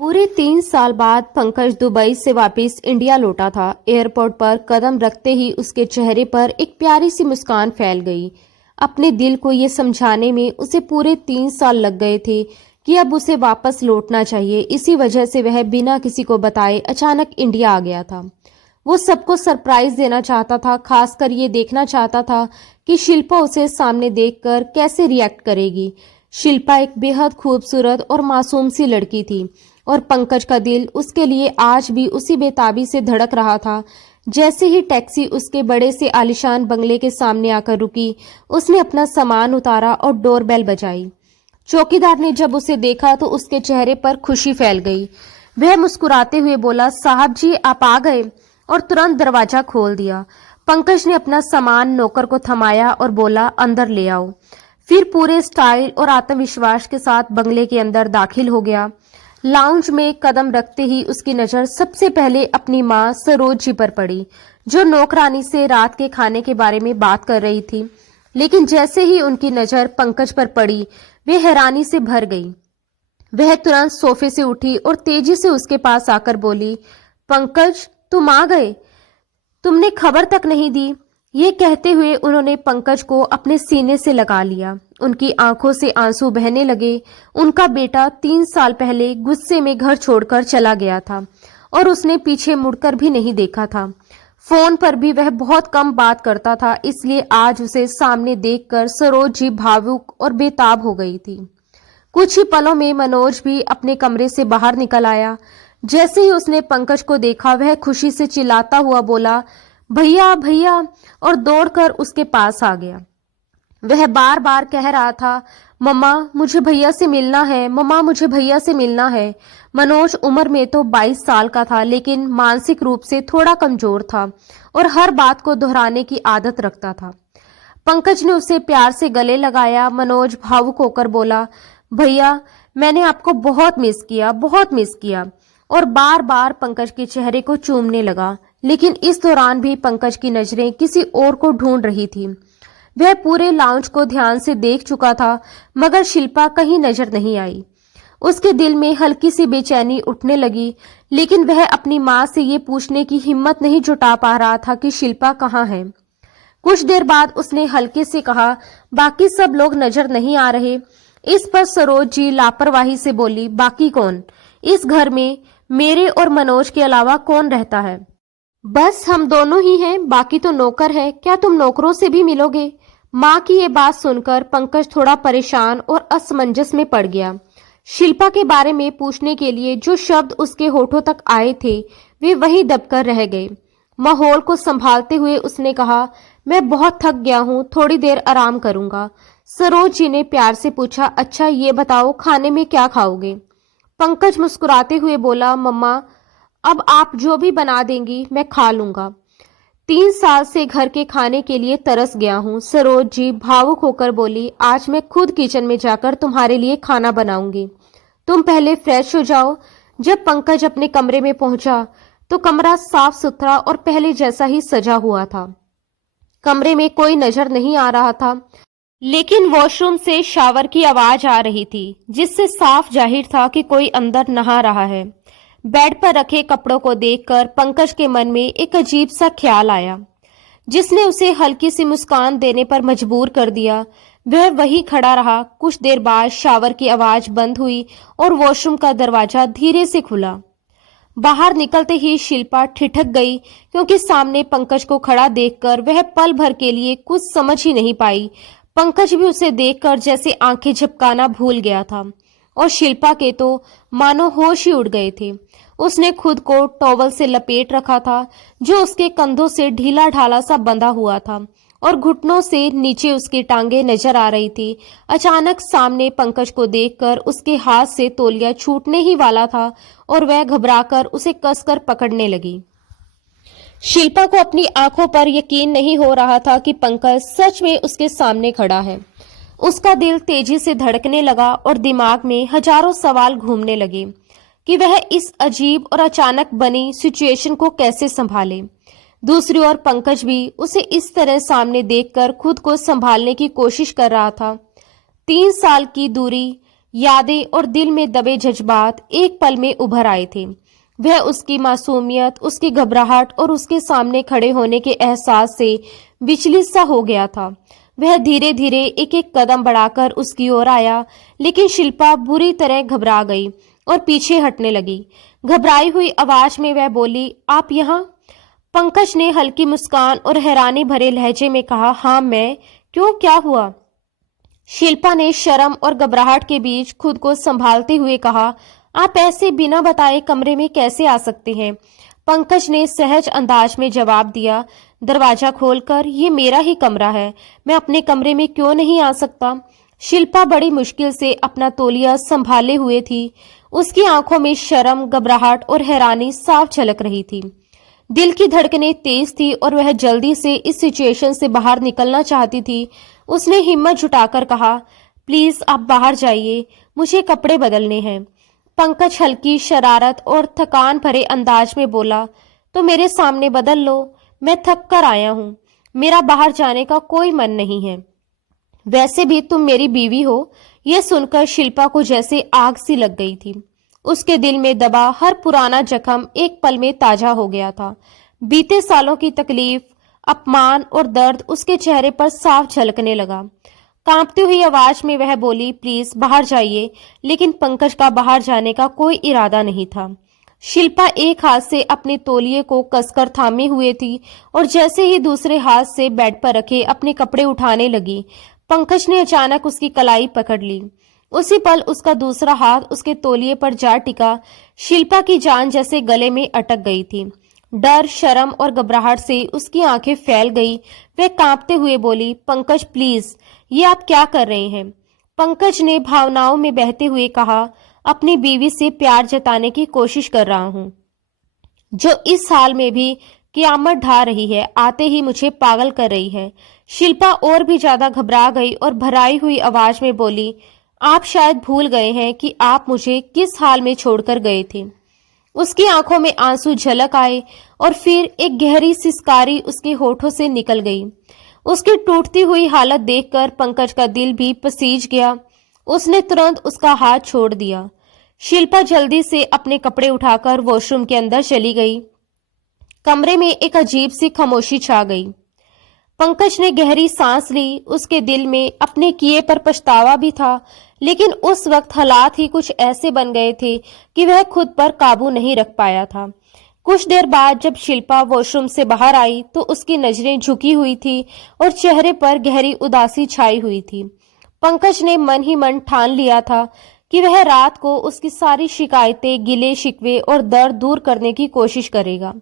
पूरे 3 साल बाद पंकज दुबई से वापस इंडिया लौटा था। एयरपोर्ट पर कदम रखते ही उसके चेहरे पर एक प्यारी सी मुस्कान फैल गई। अपने दिल को ये समझाने में उसे पूरे 3 साल लग गए थे कि अब उसे वापस लौटना चाहिए। इसी वजह से वह बिना किसी को बताए अचानक इंडिया आ गया था। वो सबको सरप्राइज देना चाहता था, खासकर ये देखना चाहता था कि शिल्पा उसे सामने देखकर कैसे रिएक्ट करेगी। शिल्पा एक बेहद खूबसूरत और मासूम सी लड़की थी और पंकज का दिल उसके लिए आज भी उसी बेताबी से धड़क रहा था। जैसे ही टैक्सी उसके बड़े से आलीशान बंगले के सामने आकर रुकी, उसने अपना सामान उतारा और डोरबेल बजाई। चौकीदार ने जब उसे देखा तो उसके चेहरे पर खुशी फैल गई। वह मुस्कुराते हुए बोला, साहब जी आप आ गए, और तुरंत दरवाजा खोल दिया। पंकज ने अपना सामान नौकर को थमाया और बोला, अंदर ले आओ। फिर पूरे स्टाइल और आत्मविश्वास के साथ बंगले के अंदर दाखिल हो गया। लाउंज में कदम रखते ही उसकी नजर सबसे पहले अपनी माँ सरोज जी पर पड़ी, जो नौकरानी से रात के खाने के बारे में बात कर रही थी। लेकिन जैसे ही उनकी नजर पंकज पर पड़ी, वे हैरानी से भर गई। वह तुरंत सोफे से उठी और तेजी से उसके पास आकर बोली, पंकज तुम आ गए, तुमने खबर तक नहीं दी। ये कहते हुए उन्होंने पंकज को अपने सीने से लगा लिया। उनकी आंखों से आंसू बहने लगे। उनका बेटा 3 साल पहले गुस्से में घर छोड़कर चला गया था और उसने पीछे मुड़कर भी नहीं देखा था। फोन पर भी वह बहुत कम बात करता था, इसलिए आज उसे सामने देखकर सरोज जी भावुक और बेताब हो गई थी। कुछ ही पलों में मनोज भी अपने कमरे से बाहर निकल आया। जैसे ही उसने पंकज को देखा, वह खुशी से चिल्लाता हुआ बोला, भैया भैया, और दौड़कर उसके पास आ गया। वह बार बार कह रहा था, मम्मा मुझे भैया से मिलना है, मम्मा मुझे भैया से मिलना है। मनोज उम्र में तो 22 साल का था, लेकिन मानसिक रूप से थोड़ा कमजोर था और हर बात को दोहराने की आदत रखता था। पंकज ने उसे प्यार से गले लगाया। मनोज भावुक होकर बोला, भैया मैंने आपको बहुत मिस किया, बहुत मिस किया, और बार बार पंकज के चेहरे को चूमने लगा। लेकिन इस दौरान भी पंकज की नजरें किसी और को ढूंढ रही थी। वह पूरे लाउंज को ध्यान से देख चुका था, मगर शिल्पा कहीं नजर नहीं आई। उसके दिल में हल्की सी बेचैनी उठने लगी, लेकिन वह अपनी माँ से ये पूछने की हिम्मत नहीं जुटा पा रहा था कि शिल्पा कहाँ है। कुछ देर बाद उसने हल्के से कहा, बाकी सब लोग नजर नहीं आ रहे। इस पर सरोज जी लापरवाही से बोली, बाकी कौन? इस घर में मेरे और मनोज के अलावा कौन रहता है? बस हम दोनों ही हैं, बाकी तो नौकर है। क्या तुम नौकरों से भी मिलोगे? माँ की ये बात सुनकर पंकज थोड़ा परेशान और असमंजस में पड़ गया। शिल्पा के बारे में पूछने के लिए जो शब्द उसके होठों तक आए थे, वे वहीं दबकर रह गए। माहौल को संभालते हुए उसने कहा, मैं बहुत थक गया हूँ, थोड़ी देर आराम करूंगा। सरोज जी ने प्यार से पूछा, अच्छा ये बताओ खाने में क्या खाओगे? पंकज मुस्कुराते हुए बोला, मम्मा अब आप जो भी बना देंगी मैं खा लूंगा। 3 साल से घर के खाने के लिए तरस गया हूँ। सरोज जी भावुक होकर बोली, आज मैं खुद किचन में जाकर तुम्हारे लिए खाना बनाऊंगी, तुम पहले फ्रेश हो जाओ। जब पंकज अपने कमरे में पहुंचा तो कमरा साफ सुथरा और पहले जैसा ही सजा हुआ था। कमरे में कोई नजर नहीं आ रहा था, लेकिन वॉशरूम से शावर की आवाज आ रही थी, जिससे साफ जाहिर था कि कोई अंदर नहा रहा है। बेड पर रखे कपड़ों को देखकर पंकज के मन में एक अजीब सा ख्याल आया, जिसने उसे हल्की सी मुस्कान देने पर मजबूर कर दिया। वह वहीं खड़ा रहा। कुछ देर बाद शावर की आवाज बंद हुई और वॉशरूम का दरवाजा धीरे से खुला। बाहर निकलते ही शिल्पा ठिठक गई, क्योंकि सामने पंकज को खड़ा देखकर वह पल भर के लिए कुछ समझ ही नहीं पाई। पंकज भी उसे देखकर जैसे आंखें झपकाना भूल गया था और शिल्पा के तो मानो होश ही उड़ गए थे। उसने खुद को टॉवल से लपेट रखा था, जो उसके कंधों से ढीला ढाला सा बंधा हुआ था, और घुटनों से नीचे उसकी टांगे नजर आ रही थी। अचानक सामने पंकज को देखकर उसके हाथ से तौलिया छूटने ही वाला था और वह घबराकर उसे कसकर पकड़ने लगी। शिल्पा को अपनी आंखों पर यकीन नहीं हो रहा था कि पंकज सच में उसके सामने खड़ा है। उसका दिल तेजी से धड़कने लगा और दिमाग में हजारों सवाल घूमने लगे कि वह इस अजीब और अचानक बनी सिचुएशन को कैसे संभाले। दूसरी ओर पंकज भी उसे इस तरह सामने देखकर खुद को संभालने की कोशिश कर रहा था। 3 साल की दूरी यादें और दिल में दबे जज्बात एक पल में उभर आए थे। वह उसकी मासूमियत, उसकी घबराहट और उसके सामने खड़े होने के एहसास से विचलित सा हो गया था। वह धीरे धीरे एक एक कदम बढ़ाकर उसकी ओर आया, लेकिन शिल्पा बुरी तरह घबरा गई और पीछे हटने लगी। घबराई हुई आवाज में वह बोली, आप यहाँ? पंकज ने हल्की मुस्कान और हैरानी भरे लहजे में कहा, हाँ मैं। क्यों, क्या हुआ? शिल्पा ने शर्म और घबराहट के बीच खुद को संभालते हुए कहा, आप ऐसे बिना बताए कमरे में कैसे आ सकते हैं? पंकज ने सहज अंदाज में जवाब दिया, दरवाजा खोलकर, ये मेरा ही कमरा है, मैं अपने कमरे में क्यों नहीं आ सकता? शिल्पा बड़ी मुश्किल से अपना तौलिया संभाले हुए थी। उसकी आंखों में शर्म, घबराहट और हैरानी साफ झलक रही थी। दिल की धड़कनें तेज थी और वह जल्दी से इस सिचुएशन से बाहर निकलना चाहती थी। उसने हिम्मत जुटाकर कहा, प्लीज आप बाहर जाइए, मुझे कपड़े बदलने हैं। पंकज हल्की शरारत और थकान भरे अंदाज में बोला, तो मेरे सामने बदल लो, मैं थक कर आया हूं, मेरा बाहर जाने का कोई मन नहीं है। वैसे भी तुम मेरी बीवी हो। यह सुनकर शिल्पा को जैसे आग सी लग गई थी। उसके दिल में दबा हर पुराना जख्म एक पल में ताजा हो गया था। बीते सालों की तकलीफ, अपमान और दर्द उसके चेहरे पर साफ झलकने लगा। कांपती हुई आवाज में वह बोली, प्लीज बाहर जाइए, लेकिन पंकज का बाहर जाने का कोई इरादा नहीं था। शिल्पा एक हाथ से अपने तौलिए को कसकर थामे हुए थी और जैसे ही दूसरे हाथ से बेड पर रखे अपने कपड़े उठाने लगी, पंकज ने अचानक उसकी कलाई पकड़ ली। उसी पल उसका दूसरा हाथ उसके तौलिए पर जा टिका। शिल्पा की जान जैसे गले में अटक गई थी। डर, शर्म और घबराहट से उसकी आंखें फैल गई। वह कांपते हुए बोली, पंकज प्लीज, ये आप क्या कर रहे हैं? पंकज ने भावनाओं में बहते हुए कहा, अपनी बीवी से प्यार जताने की कोशिश कर रहा हूं, जो इस हाल में भी कियामत ढा रही है, आते ही मुझे पागल कर रही है। शिल्पा और भी ज्यादा घबरा गई और भराई हुई आवाज में बोली, आप शायद भूल गए हैं कि आप मुझे किस हाल में छोड़कर गए थे। उसकी आंखों में आंसू झलक आए और फिर एक गहरी सिसकारी उसके होठों से निकल गई। उसकी टूटती हुई हालत देखकर पंकज का दिल भी पसीज गया। उसने तुरंत उसका हाथ छोड़ दिया। शिल्पा जल्दी से अपने कपड़े उठाकर वॉशरूम के अंदर चली गई। कमरे में एक अजीब सी खामोशी छा गई। पंकज ने गहरी सांस ली। उसके दिल में अपने किए पर पछतावा भी था, लेकिन उस वक्त हालात ही कुछ ऐसे बन गए थे कि वह खुद पर काबू नहीं रख पाया था। कुछ देर बाद जब शिल्पा वॉशरूम से बाहर आई तो उसकी नजरें झुकी हुई थी और चेहरे पर गहरी उदासी छाई हुई थी। पंकज ने मन ही मन ठान लिया था कि वह रात को उसकी सारी शिकायतें, गिले शिकवे और दर्द दूर करने की कोशिश करेगा।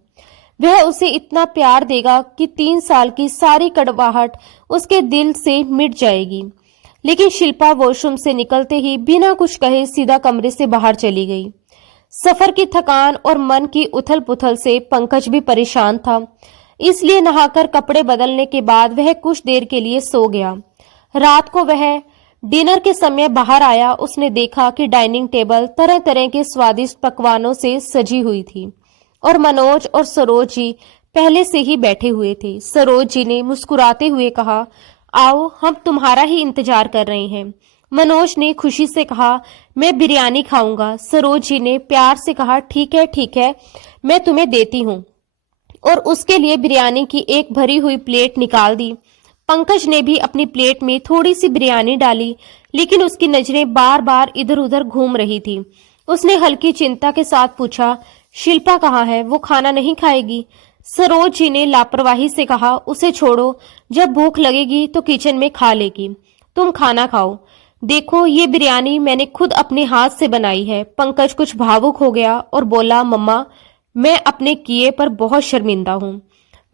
वह उसे इतना प्यार देगा कि 3 साल की सारी कड़वाहट उसके दिल से मिट जाएगी। लेकिन शिल्पा वॉशरूम से निकलते ही बिना कुछ कहे सीधा कमरे से बाहर चली गई। सफर की थकान और मन की उथल पुथल से पंकज भी परेशान था, इसलिए नहाकर कपड़े बदलने के बाद वह कुछ देर के लिए सो गया। रात को वह डिनर के समय बाहर आया। उसने देखा कि डाइनिंग टेबल तरह तरह के स्वादिष्ट पकवानों से सजी हुई थी और मनोज और सरोज जी पहले से ही बैठे हुए थे। सरोज जी ने मुस्कुराते हुए कहा, आओ, हम तुम्हारा ही इंतजार कर रहे हैं। मनोज ने खुशी से कहा, मैं बिरयानी खाऊंगा। सरोज जी ने प्यार से कहा, ठीक है, मैं तुम्हें देती हूँ, और उसके लिए बिरयानी की एक भरी हुई प्लेट निकाल दी। पंकज ने भी अपनी प्लेट में थोड़ी सी बिरयानी डाली, लेकिन उसकी नजरें बार बार इधर उधर घूम रही थी। उसने हल्की चिंता के साथ पूछा, शिल्पा कहाँ है? वो खाना नहीं खाएगी? सरोज जी ने लापरवाही से कहा, उसे छोड़ो, जब भूख लगेगी तो किचन में खा लेगी, तुम खाना खाओ। देखो, ये बिरयानी मैंने खुद अपने हाथ से बनाई है। पंकज कुछ भावुक हो गया और बोला, मम्मा, मैं अपने किए पर बहुत शर्मिंदा हूँ।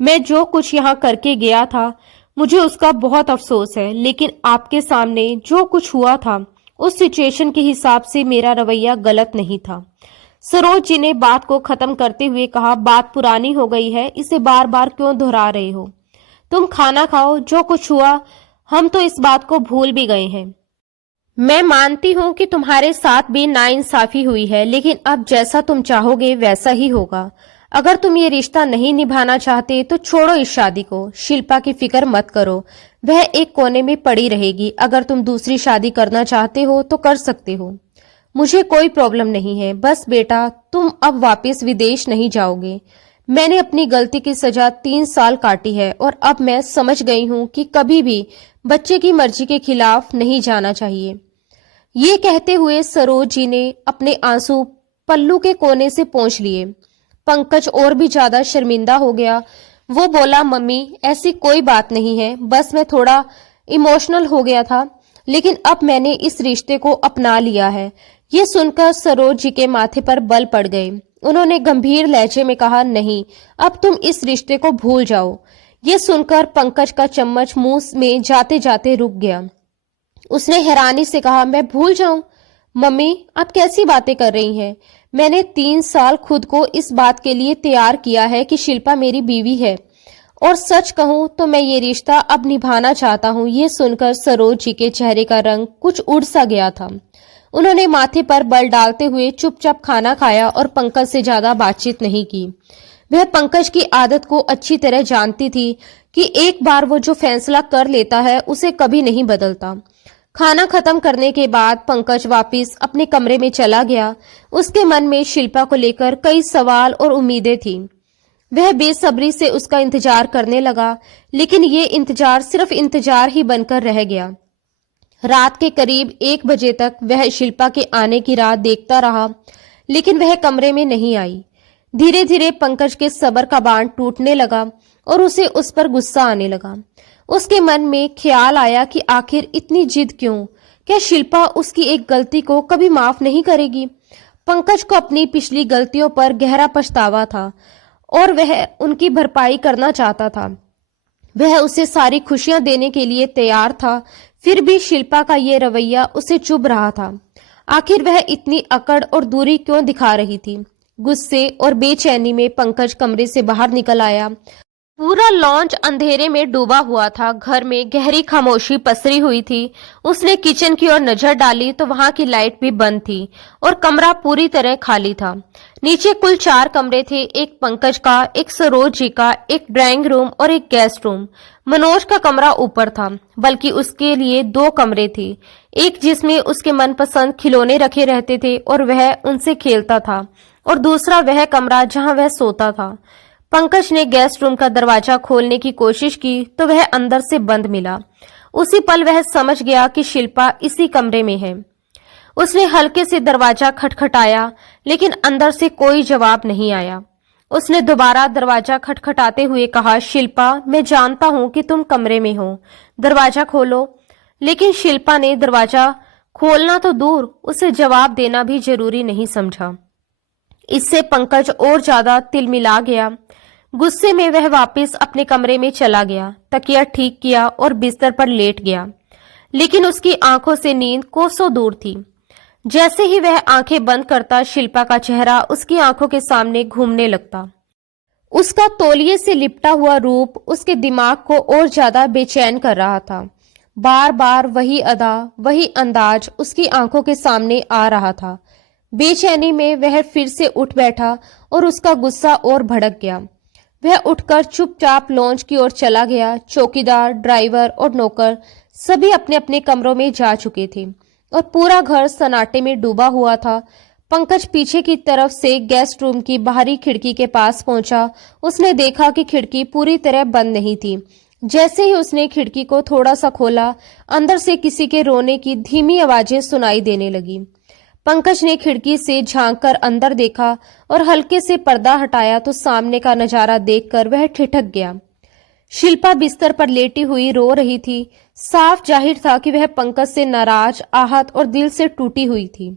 मैं जो कुछ यहाँ करके गया था मुझे उसका बहुत अफसोस है, लेकिन आपके सामने जो कुछ हुआ था उस सिचुएशन के हिसाब से मेरा रवैया गलत नहीं था। सरोज जी ने बात को खत्म करते हुए कहा, बात पुरानी हो गई है, इसे बार बार क्यों दोहरा रहे हो? तुम खाना खाओ, जो कुछ हुआ हम तो इस बात को भूल भी गए हैं। मैं मानती हूँ कि तुम्हारे साथ भी नाइंसाफी हुई है, लेकिन अब जैसा तुम चाहोगे वैसा ही होगा। अगर तुम ये रिश्ता नहीं निभाना चाहते तो छोड़ो इस शादी को। शिल्पा की फिक्र मत करो, वह एक कोने में पड़ी रहेगी। अगर तुम दूसरी शादी करना चाहते हो तो कर सकते हो, मुझे कोई प्रॉब्लम नहीं है। बस बेटा, तुम अब वापस विदेश नहीं जाओगे। मैंने अपनी गलती की सजा 3 साल काटी है और अब मैं समझ गई हूँ कि कभी भी बच्चे की मर्जी के खिलाफ नहीं जाना चाहिए। ये कहते हुए सरोज जी ने अपने आंसू पल्लू के कोने से पोंछ लिए। पंकज और भी ज्यादा शर्मिंदा हो गया। वो बोला, मम्मी ऐसी कोई बात नहीं है, बस मैं थोड़ा इमोशनल हो गया था, लेकिन अब मैंने इस रिश्ते को अपना लिया है। ये सुनकर सरोज जी के माथे पर बल पड़ गए। उन्होंने गंभीर लहजे में कहा, नहीं, अब तुम इस रिश्ते को भूल जाओ। ये सुनकर पंकज का चम्मच मुंह में जाते जाते रुक गया। उसने हैरानी से कहा, मैं भूल जाऊं? मम्मी, आप कैसी बातें कर रही हैं? मैंने 3 साल खुद को इस बात के लिए तैयार किया है कि शिल्पा मेरी बीवी है, और सच कहूं तो मैं ये रिश्ता अब निभाना चाहता हूं। ये सुनकर सरोज जी के चेहरे का रंग कुछ उड़ सा गया था। उन्होंने माथे पर बल डालते हुए चुपचाप खाना खाया और पंकज से ज्यादा बातचीत नहीं की। वह पंकज की आदत को अच्छी तरह जानती थी कि एक बार वो जो फैसला कर लेता है उसे कभी नहीं बदलता। खाना खत्म करने के बाद पंकज वापस अपने कमरे में चला गया। उसके मन में शिल्पा को लेकर कई सवाल और उम्मीदें थीं। वह बेसब्री से उसका इंतजार करने लगा, लेकिन ये इंतजार सिर्फ इंतजार ही बनकर रह गया। रात के करीब 1 बजे तक वह शिल्पा के आने की राह देखता रहा, लेकिन वह कमरे में नहीं आई। धीरे धीरे पंकज के सब्र का बांध टूटने लगा और उसे उस पर गुस्सा आने लगा। उसके मन में ख्याल आया कि आखिर इतनी जिद क्यों? क्या शिल्पा उसकी एक गलती को कभी माफ नहीं करेगी? पंकज को अपनी पिछली गलतियों पर गहरा पछतावा था और वह उनकी भरपाई करना चाहता था। वह उसे सारी खुशियां देने के लिए तैयार था, फिर भी शिल्पा का ये रवैया उसे चुभ रहा था। आखिर वह इतनी अकड़ और दूरी क्यों दिखा रही थी? गुस्से और बेचैनी में पंकज कमरे से बाहर निकल आया। पूरा लॉन्च अंधेरे में डूबा हुआ था। घर में गहरी खामोशी पसरी हुई थी। उसने किचन की ओर नजर डाली तो वहां की लाइट भी बंद थी और कमरा पूरी तरह खाली था। नीचे कुल 4 कमरे थे, एक पंकज का, एक सरोज जी का, एक ड्राइंग रूम और एक गेस्ट रूम। मनोज का कमरा ऊपर था, बल्कि उसके लिए 2 कमरे थे। एक जिसमें उसके मनपसंद खिलौने रखे रहते थे और वह उनसे खेलता था, और दूसरा वह कमरा जहां वह सोता था। पंकज ने गेस्ट रूम का दरवाजा खोलने की कोशिश की तो वह अंदर से बंद मिला। उसी पल वह समझ गया कि शिल्पा इसी कमरे में है। उसने हल्के से दरवाजा खटखटाया, लेकिन अंदर से कोई जवाब नहीं आया। उसने दोबारा दरवाजा खटखटाते हुए कहा, शिल्पा, मैं जानता हूं कि तुम कमरे में हो, दरवाजा खोलो। लेकिन शिल्पा ने दरवाजा खोलना तो दूर, उसे जवाब देना भी जरूरी नहीं समझा। इससे पंकज और ज्यादा तिलमिला गया। गुस्से में वह वापस अपने कमरे में चला गया, तकिया ठीक किया और बिस्तर पर लेट गया। लेकिन उसकी आंखों से नींद कोसों दूर थी। जैसे ही वह आंखें बंद करता, शिल्पा का चेहरा उसकी आंखों के सामने घूमने लगता। उसका तौलिए से लिपटा हुआ रूप उसके दिमाग को और ज्यादा बेचैन कर रहा था। बार बार वही अदा, वही अंदाज उसकी आंखों के सामने आ रहा था। बेचैनी में वह फिर से उठ बैठा और उसका गुस्सा और भड़क गया। वह उठकर चुपचाप लॉन्च की ओर चला गया। चौकीदार, ड्राइवर और नौकर सभी अपने अपने कमरों में जा चुके थे और पूरा घर सन्नाटे में डूबा हुआ था। पंकज पीछे की तरफ से गेस्ट रूम की बाहरी खिड़की के पास पहुंचा। उसने देखा कि खिड़की पूरी तरह बंद नहीं थी। जैसे ही उसने खिड़की को थोड़ा सा खोला, अंदर से किसी के रोने की धीमी आवाजें सुनाई देने लगी। पंकज ने खिड़की से झांककर अंदर देखा और हल्के से पर्दा हटाया तो सामने का नजारा देखकर वह ठिठक गया। शिल्पा बिस्तर पर लेटी हुई रो रही थी। साफ जाहिर था कि वह पंकज से नाराज, आहत और दिल से टूटी हुई थी।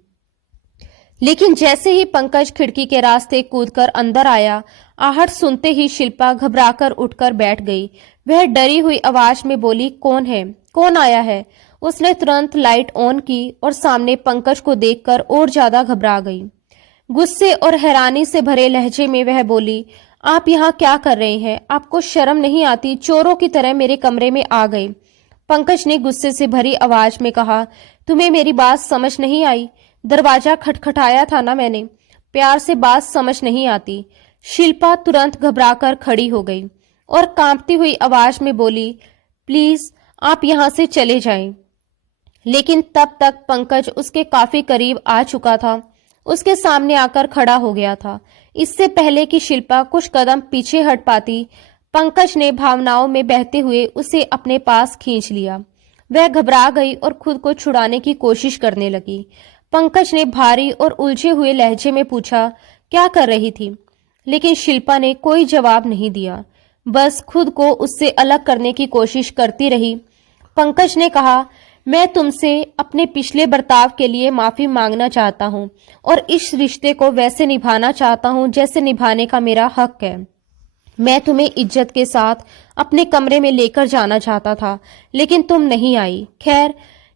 लेकिन जैसे ही पंकज खिड़की के रास्ते कूदकर अंदर आया, आहट सुनते ही शिल्पा घबराकर उठकर बैठ गई। वह डरी हुई आवाज में बोली, कौन है? कौन आया है? उसने तुरंत लाइट ऑन की और सामने पंकज को देखकर और ज्यादा घबरा गई। गुस्से और हैरानी से भरे लहजे में वह बोली, आप यहाँ क्या कर रहे हैं? आपको शर्म नहीं आती? चोरों की तरह मेरे कमरे में आ गए। पंकज ने गुस्से से भरी आवाज में कहा, तुम्हें मेरी बात समझ नहीं आई? दरवाजा खटखटाया था ना मैंने। प्यार से बात समझ नहीं आती? शिल्पा तुरंत घबराकर खड़ी हो गई और कांपती हुई आवाज में बोली, प्लीज आप यहां से चले जाएं। लेकिन तब तक पंकज उसके काफी करीब आ चुका था, उसके सामने आकर खड़ा हो गया था। इससे पहले कि शिल्पा कुछ कदम पीछे हट पाती, पंकज ने भावनाओं में बहते हुए उसे अपने पास खींच लिया। वह घबरा गई और खुद को छुड़ाने की कोशिश करने लगी। पंकज ने भारी और उलझे हुए लहजे में पूछा, क्या कर रही थी? लेकिन शिल्पा ने कोई जवाब नहीं दिया, बस खुद को उससे अलग करने की कोशिश करती रही। पंकज ने कहा, मैं तुमसे अपने पिछले बर्ताव के लिए माफी मांगना चाहता हूँ और इस रिश्ते को वैसे निभाना चाहता हूँ जैसे निभाने का मेरा हक है। मैं तुम्हें इज्जत के साथ अपने कमरे में लेकर जाना चाहता था, लेकिन तुम नहीं आई। खैर,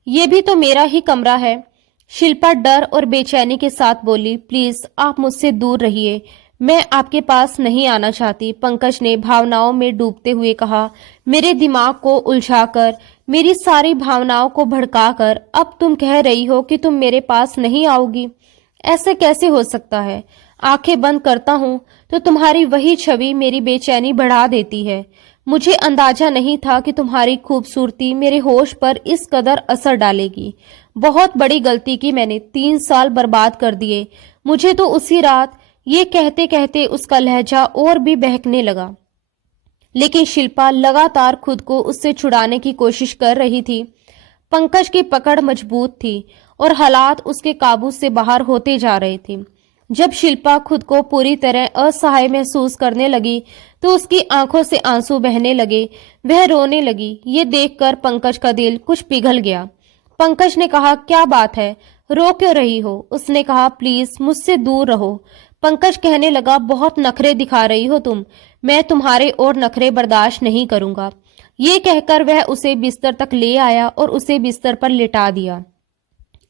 ये भी तो मेरा ही कमरा है। शिल्पा डर और बेचैनी के साथ बोली, प्लीज आप मुझसे दूर रहिए, मैं आपके पास नहीं आना चाहती। पंकज ने भावनाओं में डूबते हुए कहा, मेरे दिमाग को उलझाकर, मेरी सारी भावनाओं को भड़काकर अब तुम कह रही हो कि तुम मेरे पास नहीं आओगी। ऐसे कैसे हो सकता है? आंखें बंद करता हूँ तो तुम्हारी वही छवि मेरी बेचैनी बढ़ा देती है। मुझे अंदाजा नहीं था कि तुम्हारी खूबसूरती मेरे होश पर इस कदर असर डालेगी। बहुत बड़ी गलती की मैंने, 3 साल बर्बाद कर दिए मुझे तो उसी रात। ये कहते कहते उसका लहजा और भी बहकने लगा, लेकिन शिल्पा लगातार खुद को उससे छुड़ाने की कोशिश कर रही थी। पंकज की पकड़ मजबूत थी और हालात उसके काबू से बाहर होते जा रहे थे। जब शिल्पा खुद को पूरी तरह असहाय महसूस करने लगी तो उसकी आंखों से आंसू बहने लगे, वह रोने लगी। ये देखकर पंकज का दिल कुछ पिघल गया। पंकज ने कहा, क्या बात है, रो क्यों रही हो? उसने कहा, प्लीज मुझसे दूर रहो। पंकज कहने लगा, बहुत नखरे दिखा रही हो तुम, मैं तुम्हारे और नखरे बर्दाश्त नहीं करूंगा। ये कहकर वह उसे बिस्तर तक ले आया और उसे बिस्तर पर लिटा दिया।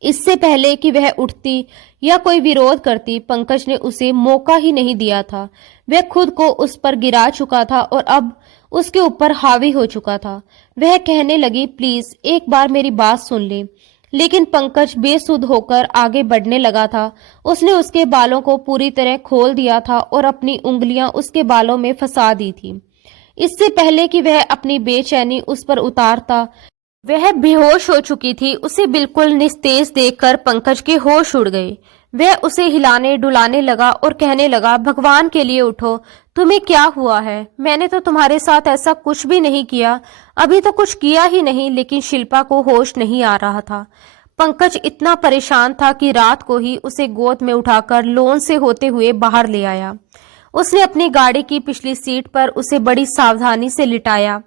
इससे पहले कि वह उठती या कोई विरोध करती, पंकज ने उसे मौका ही नहीं दिया था। वह खुद को उस पर गिरा चुका था और अब उसके ऊपर हावी हो चुका था। वह कहने लगी, प्लीज एक बार मेरी बात सुन ले। लेकिन पंकज बेसुध होकर आगे बढ़ने लगा था। उसने उसके बालों को पूरी तरह खोल दिया था और अपनी उंगलियां उसके बालों में फंसा दी थी। इससे पहले कि वह अपनी बेचैनी उस पर उतारता, वह बेहोश हो चुकी थी। उसे बिल्कुल निस्तेज देखकर पंकज के होश उड़ गए। वह उसे हिलाने डुलाने लगा और कहने लगा, भगवान के लिए उठो, तुम्हें क्या हुआ है? मैंने तो तुम्हारे साथ ऐसा कुछ भी नहीं किया, अभी तो कुछ किया ही नहीं। लेकिन शिल्पा को होश नहीं आ रहा था। पंकज इतना परेशान था कि रात को ही उसे गोद में उठाकर लॉन से होते हुए बाहर ले आया। उसने अपनी गाड़ी की पिछली सीट पर उसे बड़ी सावधानी से लिटाया,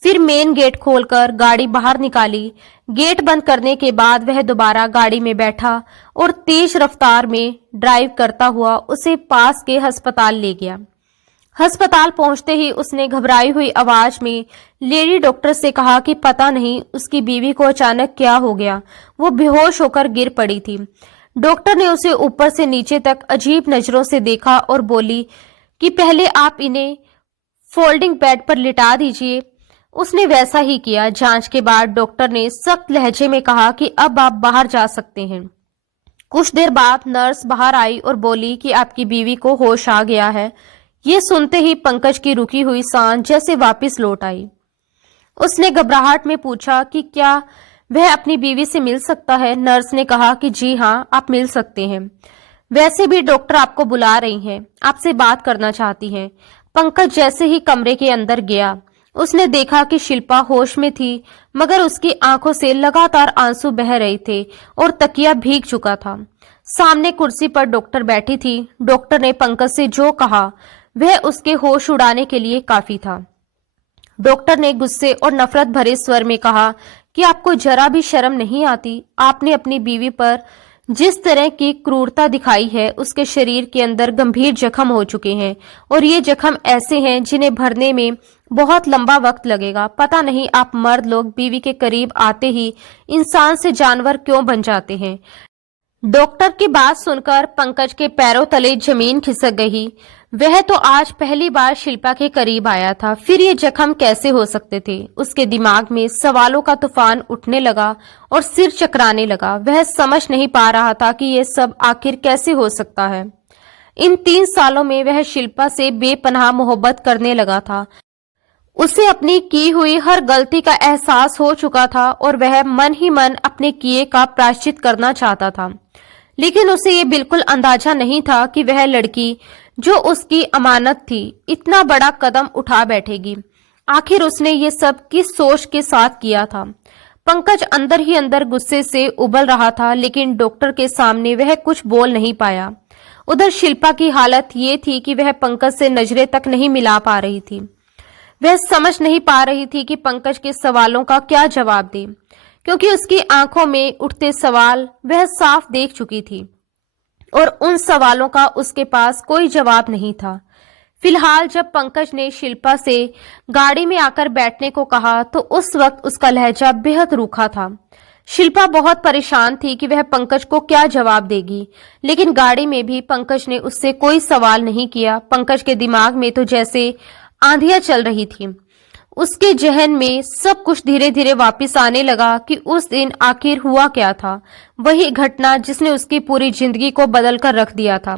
फिर मेन गेट खोलकर गाड़ी बाहर निकाली। गेट बंद करने के बाद वह दोबारा गाड़ी में बैठा और तेज रफ्तार में ड्राइव करता हुआ उसे पास के अस्पताल ले गया। अस्पताल पहुंचते ही उसने घबराई हुई आवाज में लेडी डॉक्टर से कहा कि पता नहीं उसकी बीवी को अचानक क्या हो गया, वो बेहोश होकर गिर पड़ी थी। डॉक्टर ने उसे ऊपर से नीचे तक अजीब नजरों से देखा और बोली कि पहले आप इन्हें फोल्डिंग बेड पर लिटा दीजिए। उसने वैसा ही किया। जांच के बाद डॉक्टर ने सख्त लहजे में कहा कि अब आप बाहर जा सकते हैं। कुछ देर बाद नर्स बाहर आई और बोली कि आपकी बीवी को होश आ गया है। ये सुनते ही पंकज की रुकी हुई सांस जैसे वापस लौट आई। उसने घबराहट में पूछा कि क्या वह अपनी बीवी से मिल सकता है? नर्स ने कहा कि जी हाँ, आप मिल सकते हैं। वैसे भी डॉक्टर आपको बुला रही हैं, आपसे बात करना चाहती हैं। पंकज जैसे ही कमरे के अंदर गया, उसने देखा कि शिल्पा होश में थी, मगर उसकी आंखों से लगातार आंसू बह रहे थे और तकिया भीग चुका था। सामने कुर्सी पर डॉक्टर बैठी थी। डॉक्टर ने पंकज से जो कहा वह उसके होश उड़ाने के लिए काफी था। डॉक्टर ने गुस्से और नफरत भरे स्वर में कहा कि आपको जरा भी शर्म नहीं आती? आपने अपनी बीवी पर जिस तरह की क्रूरता दिखाई है, उसके शरीर के अंदर गंभीर जख्म हो चुके हैं और ये जख्म ऐसे हैं जिन्हें भरने में बहुत लंबा वक्त लगेगा। पता नहीं आप मर्द लोग बीवी के करीब आते ही इंसान से जानवर क्यों बन जाते हैं। डॉक्टर की बात सुनकर पंकज के पैरों तले जमीन खिसक गई। वह तो आज पहली बार शिल्पा के करीब आया था, फिर ये जख्म कैसे हो सकते थे? उसके दिमाग में सवालों का तूफान उठने लगा और सिर चकराने लगा। वह समझ नहीं पा रहा था कि ये सब आखिर कैसे हो सकता है। इन 3 सालों में वह शिल्पा से बेपनाह मोहब्बत करने लगा था। उसे अपनी की हुई हर गलती का एहसास हो चुका था और वह मन ही मन अपने किए का प्रायश्चित करना चाहता था। लेकिन उसे ये बिल्कुल अंदाजा नहीं था कि वह लड़की जो उसकी अमानत थी इतना बड़ा कदम उठा बैठेगी। आखिर उसने ये सब किस सोच के साथ किया था? पंकज अंदर ही अंदर गुस्से से उबल रहा था, लेकिन डॉक्टर के सामने वह कुछ बोल नहीं पाया। उधर शिल्पा की हालत ये थी कि वह पंकज से नजरें तक नहीं मिला पा रही थी। वह समझ नहीं पा रही थी कि पंकज के सवालों का क्या जवाब दे, क्योंकि उसकी आंखों में उठते सवाल वह साफ देख चुकी थी और उन सवालों का उसके पास कोई जवाब नहीं था। फिलहाल जब पंकज ने शिल्पा से गाड़ी में आकर बैठने को कहा तो उस वक्त उसका लहजा बेहद रूखा था। शिल्पा बहुत परेशान थी कि वह पंकज को क्या जवाब देगी, लेकिन गाड़ी में भी पंकज ने उससे कोई सवाल नहीं किया। पंकज के दिमाग में तो जैसे आंधियां चल रही थी। उसके जहन में सब कुछ धीरे धीरे वापस आने लगा कि उस दिन आखिर हुआ क्या था, वही घटना जिसने उसकी पूरी जिंदगी को बदल कर रख दिया था।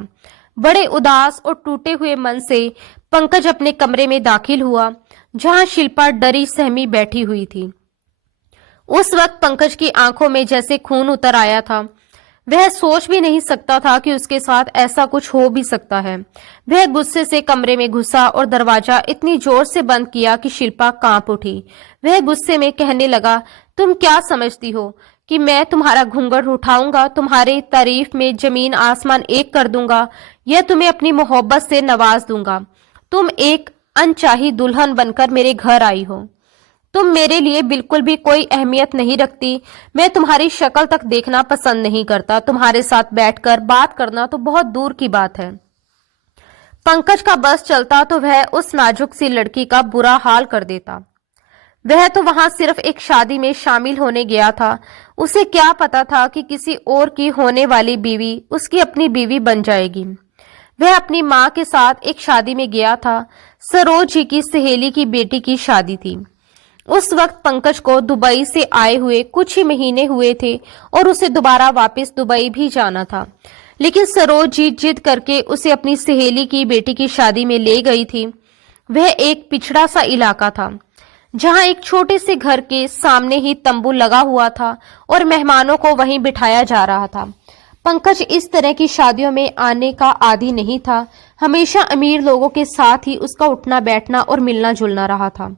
बड़े उदास और टूटे हुए मन से पंकज अपने कमरे में दाखिल हुआ, जहां शिल्पा डरी सहमी बैठी हुई थी। उस वक्त पंकज की आंखों में जैसे खून उतर आया था। वह सोच भी नहीं सकता था कि उसके साथ ऐसा कुछ हो भी सकता है। वह गुस्से से कमरे में घुसा और दरवाजा इतनी जोर से बंद किया कि शिल्पा कांप उठी। वह गुस्से में कहने लगा, तुम क्या समझती हो कि मैं तुम्हारा घूंघट उठाऊंगा, तुम्हारी तारीफ में जमीन आसमान एक कर दूंगा, या तुम्हें अपनी मोहब्बत से नवाज दूंगा? तुम एक अनचाही दुल्हन बनकर मेरे घर आई हो। तुम मेरे लिए बिल्कुल भी कोई अहमियत नहीं रखती। मैं तुम्हारी शक्ल तक देखना पसंद नहीं करता। तुम्हारे साथ बैठकर बात करना तो बहुत दूर की बात है। पंकज का बस चलता तो वह उस नाजुक सी लड़की का बुरा हाल कर देता। वह तो वहां सिर्फ एक शादी में शामिल होने गया था। उसे क्या पता था कि किसी और की होने वाली बीवी उसकी अपनी बीवी बन जाएगी। वह अपनी माँ के साथ एक शादी में गया था। सरोज जी की सहेली की बेटी की शादी थी। उस वक्त पंकज को दुबई से आए हुए कुछ ही महीने हुए थे और उसे दोबारा वापस दुबई भी जाना था। लेकिन सरोज जी जिद करके उसे अपनी सहेली की बेटी की शादी में ले गई थी। वह एक पिछड़ा सा इलाका था, जहां एक छोटे से घर के सामने ही तंबू लगा हुआ था और मेहमानों को वहीं बिठाया जा रहा था। पंकज इस तरह की शादियों में आने का आदी नहीं था। हमेशा अमीर लोगों के साथ ही उसका उठना बैठना और मिलना जुलना रहा था।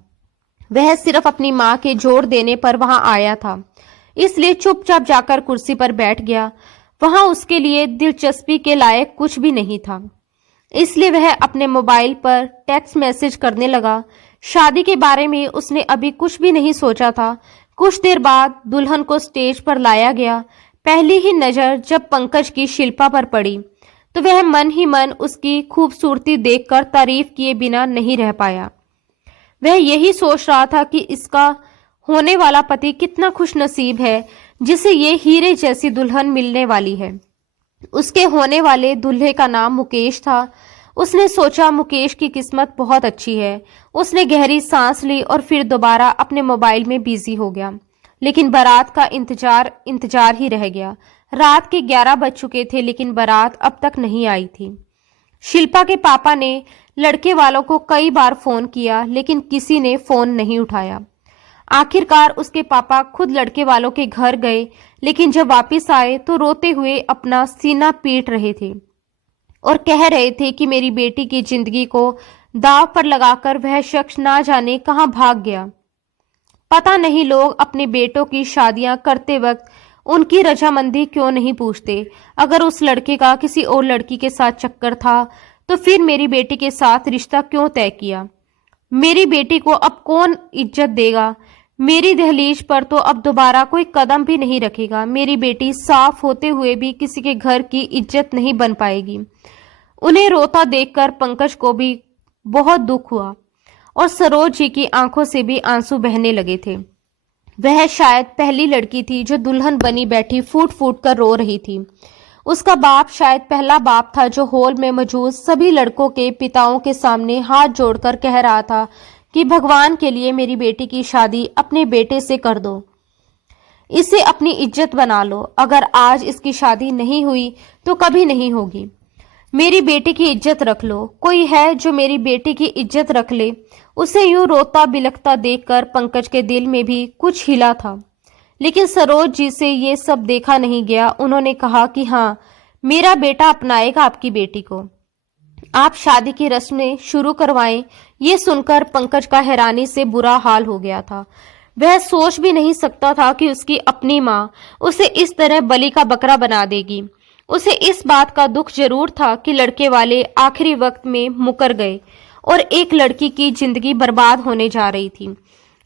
वह सिर्फ अपनी माँ के जोर देने पर वहां आया था, इसलिए चुपचाप जाकर कुर्सी पर बैठ गया। वहां उसके लिए दिलचस्पी के लायक कुछ भी नहीं था, इसलिए वह अपने मोबाइल पर टेक्स्ट मैसेज करने लगा। शादी के बारे में उसने अभी कुछ भी नहीं सोचा था। कुछ देर बाद दुल्हन को स्टेज पर लाया गया। पहली ही नजर जब पंकज की शिल्पा पर पड़ी तो वह मन ही मन उसकी खूबसूरती देखकर तारीफ किए बिना नहीं रह पाया। वह यही सोच रहा था कि इसका होने वाला पति कितना खुशनसीब है, जिसे ये हीरे जैसी दुल्हन मिलने वाली है। उसके होने वाले दूल्हे का नाम मुकेश था। उसने सोचा मुकेश की किस्मत बहुत अच्छी है। उसने गहरी सांस ली और फिर दोबारा अपने मोबाइल में बिजी हो गया। लेकिन बारात का इंतजार ही रह गया। रात के 11 बज चुके थे, लेकिन बारात अब तक नहीं आई थी। शिल्पा के पापा ने लड़के वालों को कई बार फोन किया, लेकिन किसी ने फोन नहीं उठाया। आखिरकार उसके पापा खुद लड़के वालों के घर गए, लेकिन जब वापस आए तो रोते हुए अपना सीना पीट रहे थे और कह रहे थे कि मेरी बेटी की जिंदगी को दांव पर लगाकर वह शख्स ना जाने कहां भाग गया। पता नहीं लोग अपने बेटों की शादियां करते वक्त उनकी रजामंदी क्यों नहीं पूछते। अगर उस लड़के का किसी और लड़की के साथ चक्कर था तो फिर मेरी बेटी के साथ रिश्ता क्यों तय किया? मेरी बेटी को अब कौन इज्जत देगा? मेरी दहलीज पर तो अब दोबारा कोई कदम भी नहीं रखेगा। मेरी बेटी साफ होते हुए भी किसी के घर की इज्जत नहीं बन पाएगी। उन्हें रोता देखकर पंकज को भी बहुत दुख हुआ और सरोज जी की आंखों से भी आंसू बहने लगे थे। वह शायद पहली लड़की थी जो दुल्हन बनी बैठी फूट फूट कर रो रही थी। उसका बाप शायद पहला बाप था जो हॉल में मौजूद सभी लड़कों के पिताओं के सामने हाथ जोड़कर कह रहा था कि भगवान के लिए मेरी बेटी की शादी अपने बेटे से कर दो, इसे अपनी इज्जत बना लो। अगर आज इसकी शादी नहीं हुई तो कभी नहीं होगी। मेरी बेटी की इज्जत रख लो, कोई है जो मेरी बेटी की इज्जत रख ले। उसे यूं रोता बिलखता देखकर पंकज के दिल में भी कुछ हिला था, लेकिन सरोज जी से ये सब देखा नहीं गया। उन्होंने कहा कि हाँ, मेरा बेटा अपनाएगा आपकी बेटी को, आप शादी की रस्में शुरू करवाएं। ये सुनकर पंकज का हैरानी से बुरा हाल हो गया था। वह सोच भी नहीं सकता था कि उसकी अपनी माँ उसे इस तरह बलि का बकरा बना देगी। उसे इस बात का दुख जरूर था कि लड़के वाले आखिरी वक्त में मुकर गए और एक लड़की की जिंदगी बर्बाद होने जा रही थी।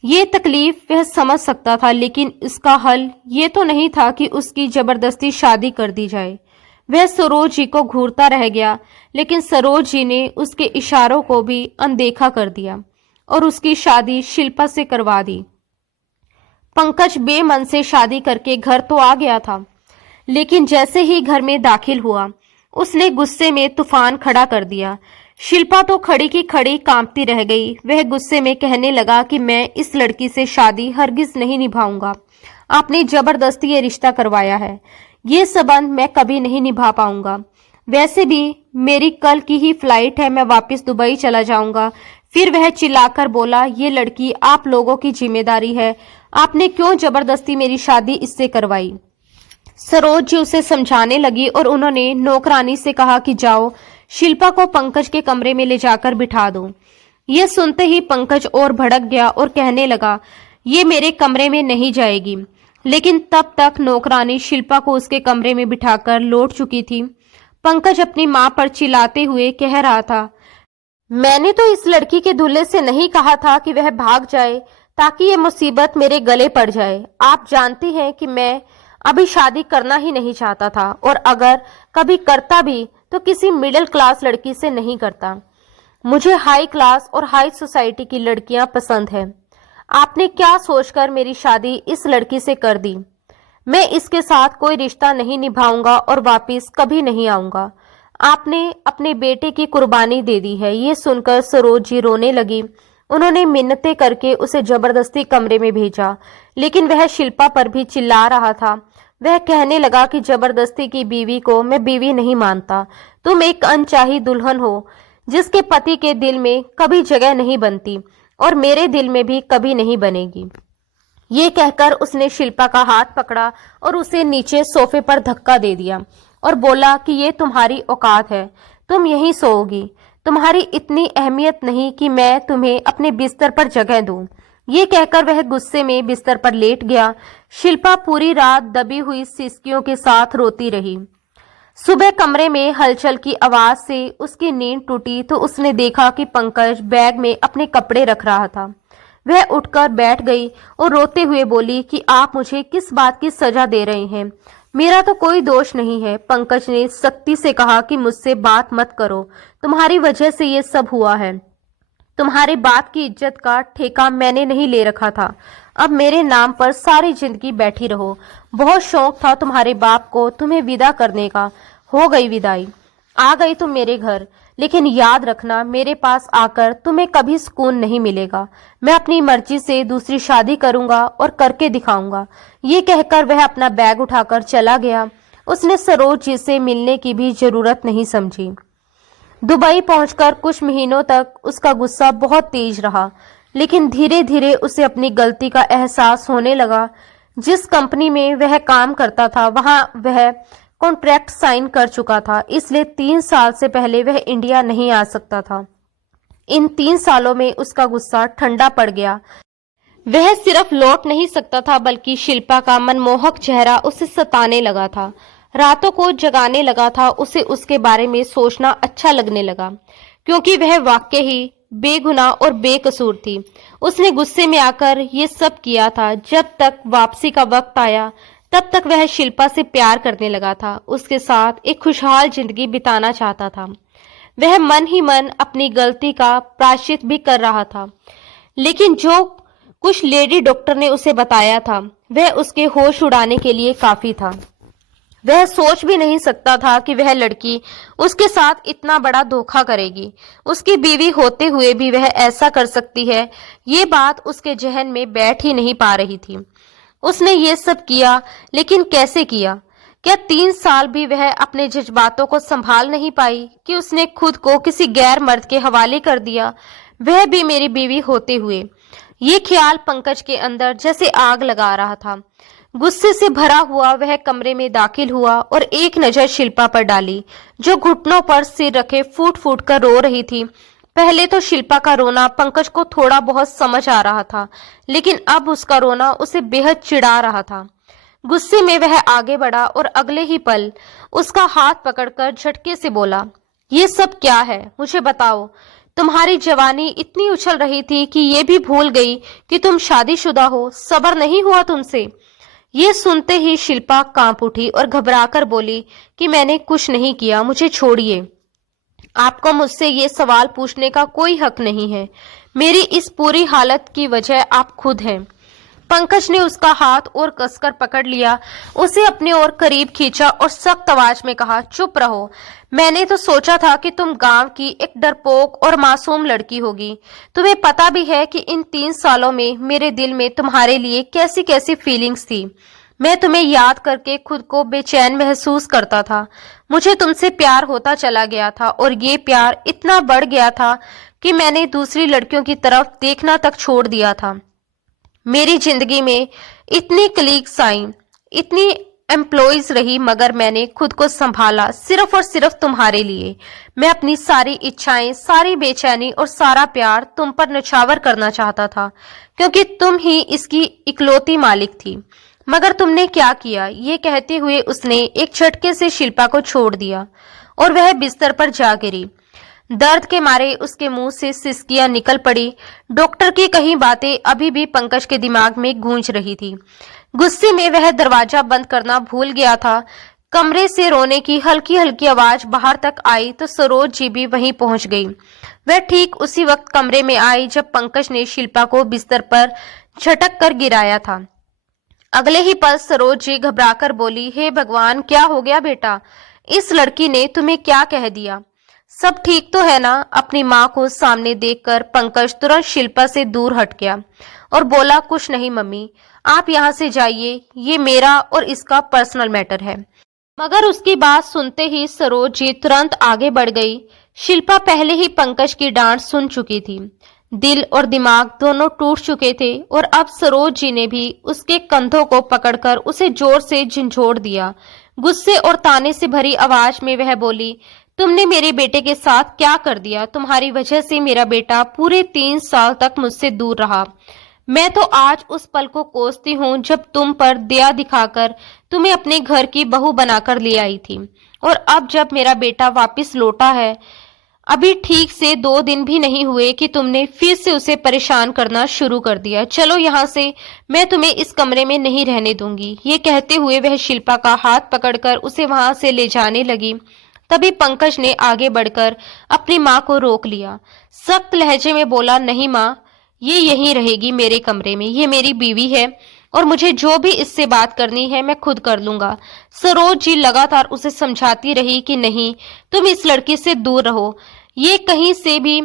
ये तकलीफ वह समझ सकता था, लेकिन इसका हल ये तो नहीं था कि उसकी जबरदस्ती शादी कर दी जाए। वह सरोज जी को घूरता रह गया, लेकिन सरोज जी ने उसके इशारों को भी अनदेखा कर दिया और उसकी शादी शिल्पा से करवा दी। पंकज बेमन से शादी करके घर तो आ गया था, लेकिन जैसे ही घर में दाखिल हुआ, उसने गुस्से में तूफान खड़ा कर दिया। शिल्पा तो खड़ी की खड़ी कांपती रह गई। वह गुस्से में कहने लगा कि मैं इस लड़की से शादी हरगिज नहीं निभाऊंगा। आपने जबरदस्ती ये रिश्ता करवाया है, ये संबंध मैं कभी नहीं निभा पाऊंगा। वैसे भी मेरी कल की ही फ्लाइट है, मैं वापस दुबई चला जाऊंगा। फिर वह चिल्लाकर बोला, ये लड़की आप लोगों की जिम्मेदारी है, आपने क्यों जबरदस्ती मेरी शादी इससे करवाई। सरोज जी उसे समझाने लगी और उन्होंने नौकरानी से कहा कि जाओ, शिल्पा को पंकज के कमरे में ले जाकर बिठा दो। यह सुनते ही पंकज और भड़क गया और कहने लगा, ये मेरे कमरे में नहीं जाएगी। लेकिन तब तक नौकरानी शिल्पा को उसके कमरे में बिठाकर लौट चुकी थी। पंकज अपनी मां पर चिल्लाते हुए कह रहा था, मैंने तो इस लड़की के दूल्हे से नहीं कहा था कि वह भाग जाए ताकि ये मुसीबत मेरे गले पड़ जाए। आप जानती हैं कि मैं अभी शादी करना ही नहीं चाहता था, और अगर कभी करता भी तो किसी मिडिल क्लास लड़की से नहीं करता। मुझे हाई क्लास और हाई सोसाइटी की लड़कियां पसंद है। आपने क्या सोचकर मेरी शादी इस लड़की से कर दी। मैं इसके साथ कोई रिश्ता नहीं निभाऊंगा और वापस कभी नहीं आऊंगा। आपने अपने बेटे की कुर्बानी दे दी है। ये सुनकर सरोज जी रोने लगी। उन्होंने मिन्नतें करके उसे जबरदस्ती कमरे में भेजा, लेकिन वह शिल्पा पर भी चिल्ला रहा था। वह कहने लगा कि जबरदस्ती की बीवी को मैं बीवी नहीं मानता। तुम एक अनचाही दुल्हन हो जिसके पति के दिल में कभी जगह नहीं बनती, और मेरे दिल में भी कभी नहीं बनेगी। ये कहकर उसने शिल्पा का हाथ पकड़ा और उसे नीचे सोफे पर धक्का दे दिया और बोला कि ये तुम्हारी औकात है, तुम यहीं सोओगी। तुम्हारी इतनी अहमियत नहीं कि मैं तुम्हें अपने बिस्तर पर जगह दूं। ये कहकर वह गुस्से में बिस्तर पर लेट गया। शिल्पा पूरी रात दबी हुई सिसकियों के साथ रोती रही। सुबह कमरे में हलचल की आवाज से उसकी नींद टूटी तो उसने देखा कि पंकज बैग में अपने कपड़े रख रहा था। वह उठकर बैठ गई और रोते हुए बोली कि आप मुझे किस बात की सजा दे रहे हैं, मेरा तो कोई दोष नहीं है। पंकज ने सख्ती से कहा कि मुझसे बात मत करो, तुम्हारी वजह से ये सब हुआ है। तुम्हारे बाप की इज्जत का ठेका मैंने नहीं ले रखा था, अब मेरे नाम पर सारी जिंदगी बैठी रहो। बहुत शौक था तुम्हारे बाप को तुम्हें विदा करने का, हो गई विदाई। आ गई तुम मेरे घर, लेकिन याद रखना मेरे पास आकर तुम्हें कभी सुकून नहीं मिलेगा। मैं अपनी मर्जी से दूसरी शादी करूंगा और करके दिखाऊंगा। ये कहकर वह अपना बैग उठाकर चला गया। उसने सरोज जी से मिलने की भी जरूरत नहीं समझी। दुबई पहुंचकर कुछ महीनों तक उसका गुस्सा बहुत तेज रहा, लेकिन धीरे धीरे उसे अपनी गलती का एहसास होने लगा। जिस कंपनी में वह काम करता था वहां वह कॉन्ट्रैक्ट साइन कर चुका था, इसलिए 3 साल से पहले वह इंडिया नहीं आ सकता था। इन 3 सालों में उसका गुस्सा ठंडा पड़ गया। वह सिर्फ लौट नहीं सकता था, बल्कि शिल्पा का मनमोहक चेहरा उसे सताने लगा था, रातों को जगाने लगा था। उसे उसके बारे में सोचना अच्छा लगने लगा, क्योंकि वह वाकई ही बेगुनाह और बेकसूर थी। उसने गुस्से में आकर ये सब किया था। जब तक वापसी का वक्त आया तब तक वह शिल्पा से प्यार करने लगा था, उसके साथ एक खुशहाल जिंदगी बिताना चाहता था। वह मन ही मन अपनी गलती का प्रायश्चित भी कर रहा था, लेकिन जो कुछ लेडी डॉक्टर ने उसे बताया था वह उसके होश उड़ाने के लिए काफी था। वह सोच भी नहीं सकता था कि वह लड़की उसके साथ इतना बड़ा धोखा करेगी। उसकी बीवी होते हुए भी वह ऐसा कर सकती है, ये बात उसके जहन में बैठ ही नहीं पा रही थी। उसने ये सब किया, लेकिन कैसे किया? क्या 3 साल भी वह अपने जज्बातों को संभाल नहीं पाई कि उसने खुद को किसी गैर मर्द के हवाले कर दिया, वह भी मेरी बीवी होते हुए। ये ख्याल पंकज के अंदर जैसे आग लगा रहा था। गुस्से से भरा हुआ वह कमरे में दाखिल हुआ और एक नजर शिल्पा पर डाली, जो घुटनों पर सिर रखे फूट फूट कर रो रही थी। पहले तो शिल्पा का रोना पंकज को थोड़ा बहुत समझ आ रहा था, लेकिन अब उसका रोना उसे बेहद चिढ़ा रहा था। गुस्से में वह आगे बढ़ा और अगले ही पल उसका हाथ पकड़कर झटके से बोला, ये सब क्या है, मुझे बताओ। तुम्हारी जवानी इतनी उछल रही थी कि ये भी भूल गई कि तुम शादीशुदा हो, सब्र नहीं हुआ तुमसे। ये सुनते ही शिल्पा कांप उठी और घबराकर बोली कि मैंने कुछ नहीं किया, मुझे छोड़िए। आपको मुझसे ये सवाल पूछने का कोई हक नहीं है। मेरी इस पूरी हालत की वजह आप खुद हैं। पंकज ने उसका हाथ और कसकर पकड़ लिया, उसे अपने और करीब खींचा और सख्त आवाज में कहा, चुप रहो। मैंने तो सोचा था कि तुम गांव की एक डरपोक और मासूम लड़की होगी। तुम्हें पता भी है कि इन 3 सालों में मेरे दिल में तुम्हारे लिए कैसी कैसी फीलिंग्स थी। मैं तुम्हें याद करके खुद को बेचैन महसूस करता था। मुझे तुमसे प्यार होता चला गया था और ये प्यार इतना बढ़ गया था कि मैंने दूसरी लड़कियों की तरफ देखना तक छोड़ दिया था। मेरी जिंदगी में इतनी कलीग्स आई, इतनी एम्प्लॉइज रही, मगर मैंने खुद को संभाला सिर्फ और सिर्फ तुम्हारे लिए। मैं अपनी सारी इच्छाएं, सारी बेचैनी और सारा प्यार तुम पर न्यौछावर करना चाहता था, क्योंकि तुम ही इसकी इकलौती मालिक थी। मगर तुमने क्या किया? ये कहते हुए उसने एक झटके से शिल्पा को छोड़ दिया और वह बिस्तर पर जा गिरी। दर्द के मारे उसके मुंह से सिसकियां निकल पड़ी। डॉक्टर की कही बातें अभी भी पंकज के दिमाग में गूंज रही थी। गुस्से में वह दरवाजा बंद करना भूल गया था। कमरे से रोने की हल्की हल्की आवाज बाहर तक आई तो सरोज जी भी वहीं पहुंच गई। वह ठीक उसी वक्त कमरे में आई जब पंकज ने शिल्पा को बिस्तर पर झटक कर गिराया था। अगले ही पल सरोज जी घबराकर बोली, हे भगवान, क्या हो गया बेटा? इस लड़की ने तुम्हें क्या कह दिया? सब ठीक तो है ना? अपनी माँ को सामने देखकर पंकज तुरंत शिल्पा से दूर हट गया और बोला, कुछ नहीं मम्मी, आप यहाँ से जाइए, ये मेरा और इसका पर्सनल मैटर है। मगर उसकी बात सुनते ही सरोज जी तुरंत आगे बढ़ गई। शिल्पा पहले ही पंकज की डांट सुन चुकी थी। दिल और दिमाग दोनों टूट चुके थे और अब सरोज जी ने भी उसके कंधों को पकड़कर उसे जोर से झंझोड़ दिया। गुस्से और ताने से भरी आवाज में वह बोली, तुमने मेरे बेटे के साथ क्या कर दिया? तुम्हारी वजह से मेरा बेटा पूरे 3 साल तक मुझसे दूर रहा। मैं तो आज उस पल को कोसती हूँ जब तुम पर दया दिखाकर तुम्हें अपने घर की बहू बनाकर ले आई थी, और अब जब मेरा बेटा वापस लौटा है, अभी ठीक से 2 दिन भी नहीं हुए कि तुमने फिर से उसे परेशान करना शुरू कर दिया। चलो यहाँ से, मैं तुम्हें इस कमरे में नहीं रहने दूंगी। ये कहते हुए वह शिल्पा का हाथ पकड़कर उसे वहां से ले जाने लगी। तभी पंकज ने आगे बढ़कर अपनी माँ को रोक लिया। सख्त लहजे में बोला, नहीं माँ, ये यहीं रहेगी मेरे कमरे में। ये मेरी बीवी है और मुझे जो भी इससे बात करनी है मैं खुद कर लूंगा। सरोज जी लगातार उसे समझाती रही कि नहीं, तुम इस लड़की से दूर रहो, ये कहीं से भी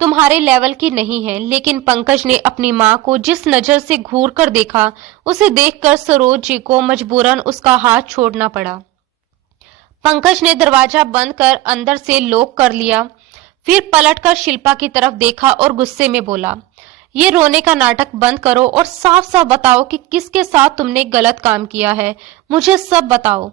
तुम्हारे लेवल की नहीं है। लेकिन पंकज ने अपनी माँ को जिस नजर से घूर कर देखा, उसे देखकर सरोज जी को मजबूरन उसका हाथ छोड़ना पड़ा। पंकज ने दरवाजा बंद कर अंदर से लॉक कर लिया, फिर पलटकर शिल्पा की तरफ देखा और गुस्से में बोला, ये रोने का नाटक बंद करो और साफ साफ बताओ कि किसके साथ तुमने गलत काम किया है। मुझे सब बताओ।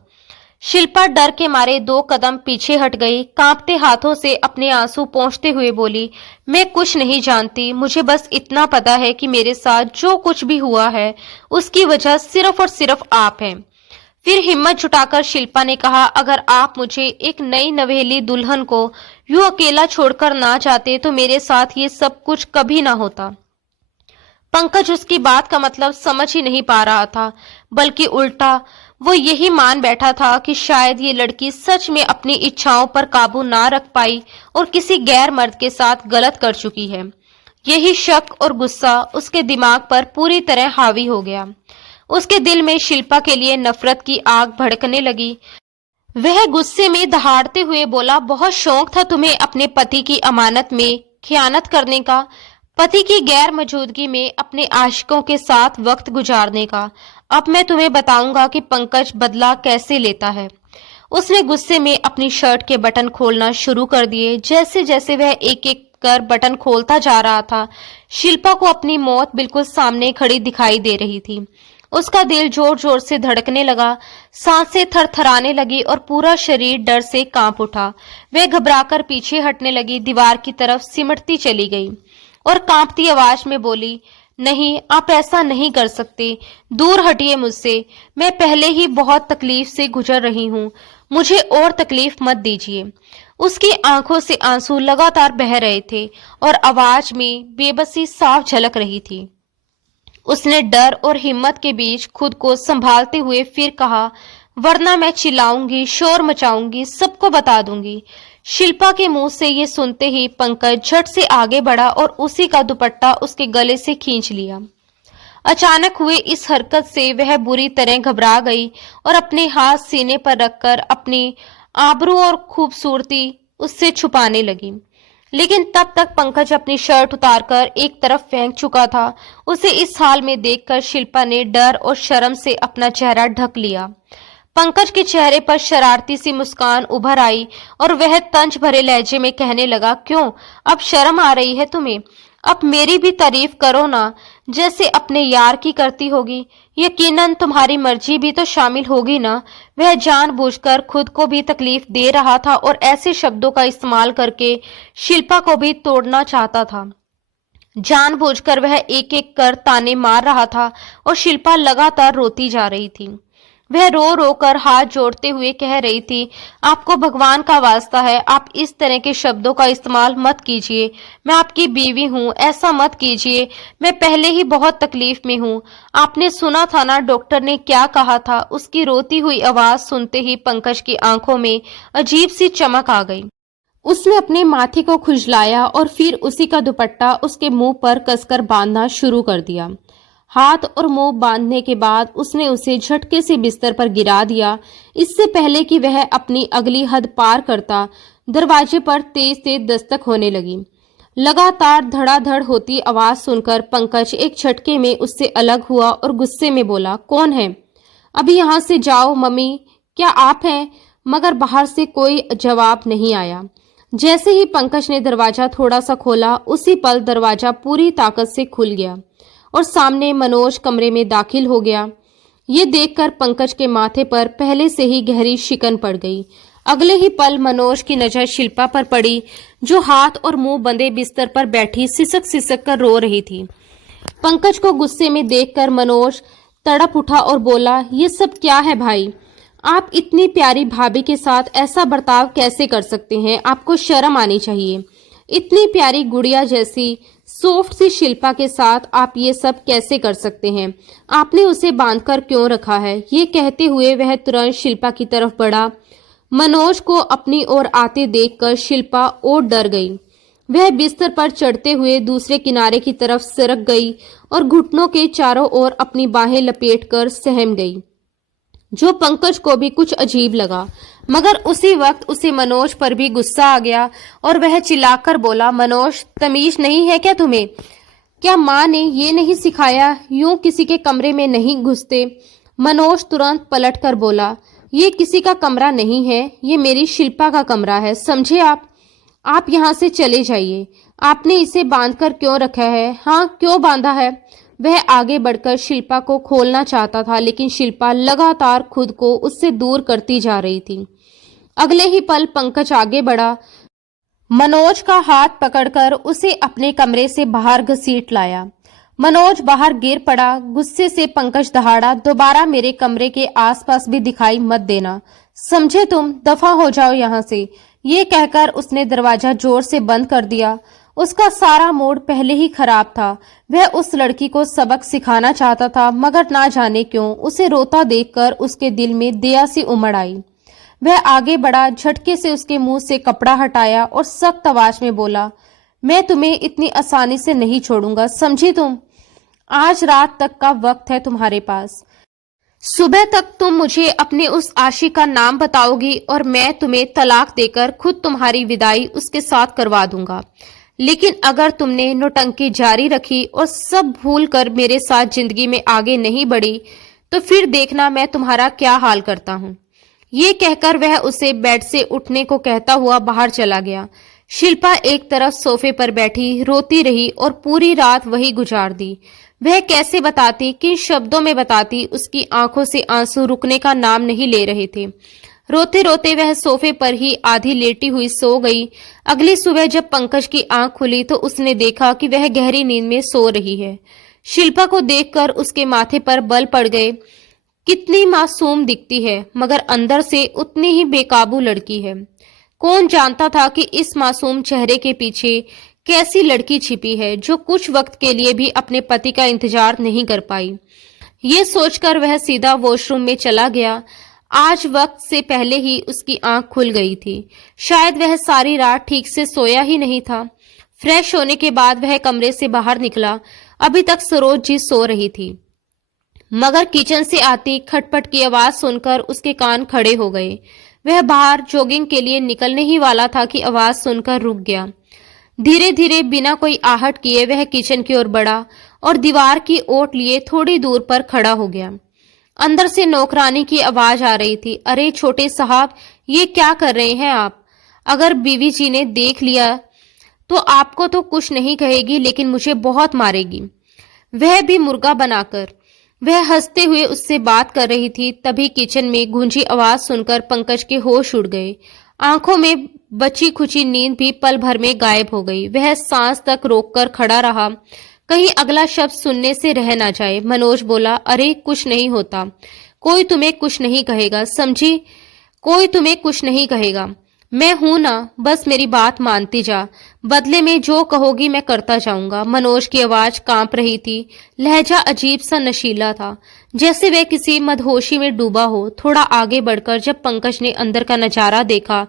शिल्पा डर के मारे 2 कदम पीछे हट गई। कांपते हाथों से अपने आंसू पोंछते हुए बोली, मैं कुछ नहीं जानती, मुझे बस इतना पता है कि मेरे साथ जो कुछ भी हुआ है उसकी वजह सिर्फ और सिर्फ आप हैं। फिर हिम्मत जुटाकर शिल्पा ने कहा, अगर आप मुझे एक नई नवेली दुल्हन को यूं अकेला छोड़कर ना जाते तो मेरे साथ ये सब कुछ कभी ना होता। पंकज उसकी बात का मतलब समझ ही नहीं पा रहा था, बल्कि उल्टा वो यही मान बैठा था कि शायद ये लड़की सच में अपनी इच्छाओं पर काबू ना रख पाई और किसी गैर मर्द के साथ गलत कर चुकी है। यही शक और गुस्सा उसके दिमाग पर पूरी तरह हावी हो गया। उसके दिल में शिल्पा के लिए नफरत की आग भड़कने लगी। वह गुस्से में दहाड़ते हुए बोला, बहुत शौक था तुम्हें अपने पति की अमानत में खयानत करने का। पति की गैर मौजूदगी में अपने आशिकों के साथ वक्त गुजारने का। अब मैं तुम्हें बताऊंगा कि पंकज बदला कैसे लेता है। उसने गुस्से में अपनी शर्ट के बटन खोलना शुरू कर दिए। जैसे जैसे वह एक एक कर बटन खोलता जा रहा था, शिल्पा को अपनी मौत बिल्कुल सामने खड़ी दिखाई दे रही थी। उसका दिल जोर जोर से धड़कने लगा, सांसें थरथराने लगी और पूरा शरीर डर से कांप उठा। वह घबराकर पीछे हटने लगी, दीवार की तरफ सिमटती चली गई और कांपती आवाज में बोली, नहीं, आप ऐसा नहीं कर सकते, दूर हटिए मुझसे। मैं पहले ही बहुत तकलीफ से गुजर रही हूँ, मुझे और तकलीफ मत दीजिए। उसकी आंखों से आंसू लगातार बह रहे थे और आवाज में बेबसी साफ झलक रही थी। उसने डर और हिम्मत के बीच खुद को संभालते हुए फिर कहा, वरना मैं चिल्लाऊंगी, शोर मचाऊंगी, सबको बता दूंगी। शिल्पा के मुंह से ये सुनते ही पंकज झट से आगे बढ़ा और उसी का दुपट्टा उसके गले से खींच लिया। अचानक हुए इस हरकत से वह बुरी तरह घबरा गई और अपने हाथ सीने पर रखकर अपनी आबरू और खूबसूरती उससे छुपाने लगी। लेकिन तब तक पंकज अपनी शर्ट उतारकर एक तरफ फेंक चुका था। उसे इस हाल में देखकर शिल्पा ने डर और शर्म से अपना चेहरा ढक लिया। पंकज के चेहरे पर शरारती सी मुस्कान उभर आई और वह तंज भरे लहजे में कहने लगा, क्यों, अब शर्म आ रही है तुम्हें? अब मेरी भी तारीफ करो ना, जैसे अपने यार की करती होगी। यकीनन तुम्हारी मर्जी भी तो शामिल होगी ना। वह जानबूझकर खुद को भी तकलीफ दे रहा था और ऐसे शब्दों का इस्तेमाल करके शिल्पा को भी तोड़ना चाहता था। जानबूझकर वह एक एक कर ताने मार रहा था और शिल्पा लगातार रोती जा रही थी। वह रो रो कर हाथ जोड़ते हुए कह रही थी, आपको भगवान का वास्ता है, आप इस तरह के शब्दों का इस्तेमाल मत कीजिए। मैं आपकी बीवी हूँ, ऐसा मत कीजिए। मैं पहले ही बहुत तकलीफ में हूँ। आपने सुना था ना डॉक्टर ने क्या कहा था? उसकी रोती हुई आवाज सुनते ही पंकज की आंखों में अजीब सी चमक आ गई। उसने अपने माथे को खुजलाया और फिर उसी का दुपट्टा उसके मुंह पर कसकर बांधना शुरू कर दिया। हाथ और मुंह बांधने के बाद उसने उसे झटके से बिस्तर पर गिरा दिया। इससे पहले कि वह अपनी अगली हद पार करता, दरवाजे पर तेज तेज दस्तक होने लगी। लगातार धड़ाधड़ होती आवाज सुनकर पंकज एक झटके में उससे अलग हुआ और गुस्से में बोला, कौन है? अभी यहाँ से जाओ। मम्मी, क्या आप हैं? मगर बाहर से कोई जवाब नहीं आया। जैसे ही पंकज ने दरवाजा थोड़ा सा खोला, उसी पल दरवाजा पूरी ताकत से खुल गया और सामने मनोज कमरे में दाखिल हो गया। ये देखकर पंकज के माथे पर पहले से ही गहरी शिकन पड़ गई। अगले ही पल मनोज की नजर शिल्पा पर पड़ी, जो हाथ और मुंह बंधे बिस्तर पर बैठी सिसक सिसक कर रो रही थी। पंकज को गुस्से में देखकर मनोज तड़प उठा और बोला, ये सब क्या है भाई? आप इतनी प्यारी भाभी के साथ ऐसा बर्ताव कैसे कर सकते हैं? आपको शर्म आनी चाहिए। इतनी प्यारी गुड़िया जैसी सॉफ्ट सी शिल्पा के साथ आप ये सब कैसे कर सकते हैं? आपने उसे बांधकर क्यों रखा है? ये कहते हुए वह तुरंत शिल्पा की तरफ बढ़ा। मनोज को अपनी ओर आते देखकर शिल्पा और डर गई। वह बिस्तर पर चढ़ते हुए दूसरे किनारे की तरफ सरक गई और घुटनों के चारों ओर अपनी बाहें लपेटकर सहम गई, जो पंकज को भी कुछ अजीब लगा। मगर उसी वक्त उसे मनोज पर भी गुस्सा आ गया और वह चिल्लाकर बोला, मनोज, तमीज नहीं है क्या तुम्हें? क्या माँ ने ये नहीं सिखाया यूं किसी के कमरे में नहीं घुसते? मनोज तुरंत पलटकर बोला, ये किसी का कमरा नहीं है, ये मेरी शिल्पा का कमरा है, समझे आप यहाँ से चले जाइए। आपने इसे बांधकर क्यों रखा है? हाँ, क्यों बांधा है? वह आगे बढ़कर शिल्पा को खोलना चाहता था, लेकिन शिल्पा लगातार खुद को उससे दूर करती जा रही थी। अगले ही पल पंकज आगे बढ़ा, मनोज का हाथ पकड़कर उसे अपने कमरे से बाहर घसीट लाया। मनोज बाहर गिर पड़ा। गुस्से से पंकज दहाड़ा, दोबारा मेरे कमरे के आसपास भी दिखाई मत देना, समझे तुम? दफा हो जाओ यहाँ से। ये कहकर उसने दरवाजा जोर से बंद कर दिया। उसका सारा मूड पहले ही खराब था। वह उस लड़की को सबक सिखाना चाहता था, मगर ना जाने क्यों उसे रोता देखकर उसके दिल में दया सी उमड़ आई। वह आगे बढ़ा, झटके से उसके मुंह से कपड़ा हटाया और सख्त आवाज में बोला, मैं तुम्हें इतनी आसानी से नहीं छोड़ूंगा, समझी तुम? आज रात तक का वक्त है तुम्हारे पास। सुबह तक तुम मुझे अपने उस आशिक का नाम बताओगी और मैं तुम्हें तलाक देकर खुद तुम्हारी विदाई उसके साथ करवा दूंगा। लेकिन अगर तुमने नौटंकी जारी रखी और सब भूल कर मेरे साथ जिंदगी में आगे नहीं बढ़ी तो फिर देखना मैं तुम्हारा क्या हाल करता हूँ। ये कहकर वह उसे बेड से उठने को कहता हुआ बाहर चला गया। शिल्पा एक तरफ सोफे पर बैठी रोती रही और पूरी रात वही गुजार दी। वह कैसे बताती, किन शब्दों में बताती, उसकी आंखों से आंसू रुकने का नाम नहीं ले रहे थे। रोते रोते वह सोफे पर ही आधी लेटी हुई सो गई। अगली सुबह जब पंकज की आंख खुली तो उसने देखा कि वह गहरी नींद में सो रही है। शिल्पा को देखकर उसके माथे पर बल पड़ गए। कितनी मासूम दिखती है, मगर अंदर से उतनी ही बेकाबू लड़की है। कौन जानता था कि इस मासूम चेहरे के पीछे कैसी लड़की छिपी है जो कुछ वक्त के लिए भी अपने पति का इंतजार नहीं कर पाई। ये सोचकर वह सीधा वॉशरूम में चला गया। आज वक्त से पहले ही उसकी आंख खुल गई थी। शायद वह सारी रात ठीक से सोया ही नहीं था। फ्रेश होने के बाद वह कमरे से बाहर निकला। अभी तक सरोज जी सो रही थी, मगर किचन से आती खटपट की आवाज सुनकर उसके कान खड़े हो गए। वह बाहर जॉगिंग के लिए निकलने ही वाला था कि आवाज सुनकर रुक गया। धीरे धीरे बिना कोई आहट किए वह किचन की ओर बढ़ा और दीवार की ओट लिए थोड़ी दूर पर खड़ा हो गया। अंदर से नौकरानी की आवाज आ रही थी, अरे छोटे साहब, ये क्या कर रहे हैं आप? अगर बीवी जी ने देख लिया तो आपको तो कुछ नहीं कहेगी, लेकिन मुझे बहुत मारेगी, वह भी मुर्गा बनाकर। वह हंसते हुए उससे बात कर रही थी। तभी किचन में गूंजी आवाज सुनकर पंकज के होश उड़ गए। आंखों में बची खुची नींद भी पल भर में गायब हो गई। वह सांस तक रोककर खड़ा रहा, कहीं अगला शब्द सुनने से रह ना जाए। मनोज बोला, अरे कुछ नहीं होता, कोई तुम्हें कुछ नहीं कहेगा, समझी? कोई तुम्हें कुछ नहीं कहेगा, मैं हूं ना, बस मेरी बात मानती जा, बदले में जो कहोगी मैं करता जाऊंगा। मनोज की आवाज कांप रही थी। लहजा अजीब सा नशीला था, जैसे वह किसी मदहोशी में डूबा हो। थोड़ा आगे बढ़कर जब पंकज ने अंदर का नजारा देखा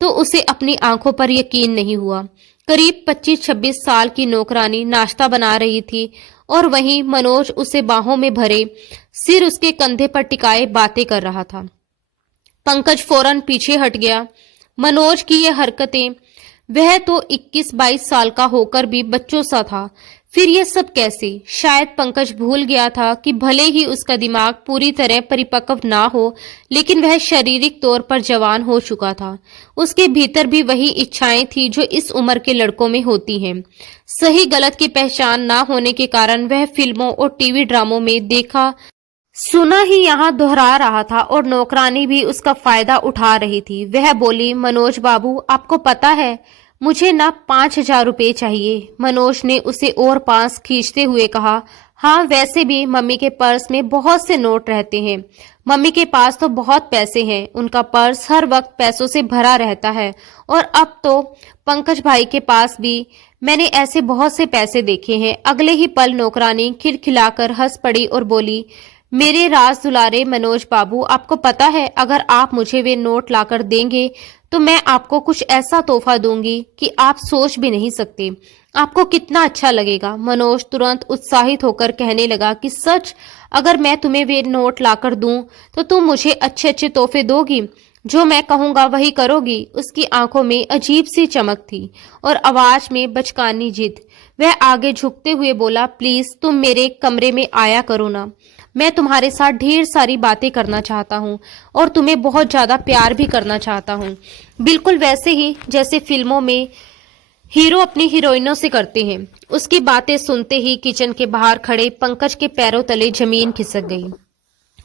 तो उसे अपनी आंखों पर यकीन नहीं हुआ। करीब 25-26 साल की नौकरानी नाश्ता बना रही थी और वहीं मनोज उसे बाहों में भरे, सिर उसके कंधे पर टिकाए बातें कर रहा था। पंकज फौरन पीछे हट गया। मनोज की ये हरकतें, वह तो 21-22 साल का होकर भी बच्चों सा था, फिर ये सब कैसे? शायद पंकज भूल गया था कि भले ही उसका दिमाग पूरी तरह परिपक्व ना हो, लेकिन वह शारीरिक तौर पर जवान हो चुका था। उसके भीतर भी वही इच्छाएं थी जो इस उम्र के लड़कों में होती हैं। सही गलत की पहचान ना होने के कारण वह फिल्मों और टीवी ड्रामों में देखा सुना ही यहाँ दोहरा रहा था और नौकरानी भी उसका फायदा उठा रही थी। वह बोली, मनोज बाबू, आपको पता है मुझे ना 5,000 रुपए चाहिए। मनोज ने उसे और पास खींचते हुए कहा, हाँ वैसे भी मम्मी के पर्स में बहुत से नोट रहते हैं, मम्मी के पास तो बहुत पैसे हैं, उनका पर्स हर वक्त पैसों से भरा रहता है। और अब तो पंकज भाई के पास भी मैंने ऐसे बहुत से पैसे देखे हैं। अगले ही पल नौकरानी खिलखिलाकर हंस पड़ी और बोली, मेरे राज दुलारे मनोज बाबू, आपको पता है अगर आप मुझे वे नोट लाकर देंगे तो मैं आपको कुछ ऐसा तोहफा दूंगी कि आप सोच भी नहीं सकते। आपको कितना अच्छा लगेगा। मनोज तुरंत उत्साहित होकर कहने लगा कि सच, अगर मैं तुम्हें वे नोट लाकर दूं तो तुम मुझे अच्छे अच्छे तोहफे दोगी, जो मैं कहूंगा वही करोगी। उसकी आंखों में अजीब सी चमक थी और आवाज में बचकानी जिद। वह आगे झुकते हुए बोला, प्लीज तुम मेरे कमरे में आया करो ना, मैं तुम्हारे साथ ढेर सारी बातें करना चाहता हूँ और तुम्हें बहुत ज्यादा प्यार भी करना चाहता हूँ, बिल्कुल वैसे ही जैसे फिल्मों में हीरो अपनी हीरोइनों से करते हैं। उसकी बातें सुनते ही किचन के बाहर खड़े पंकज के पैरों तले जमीन खिसक गई।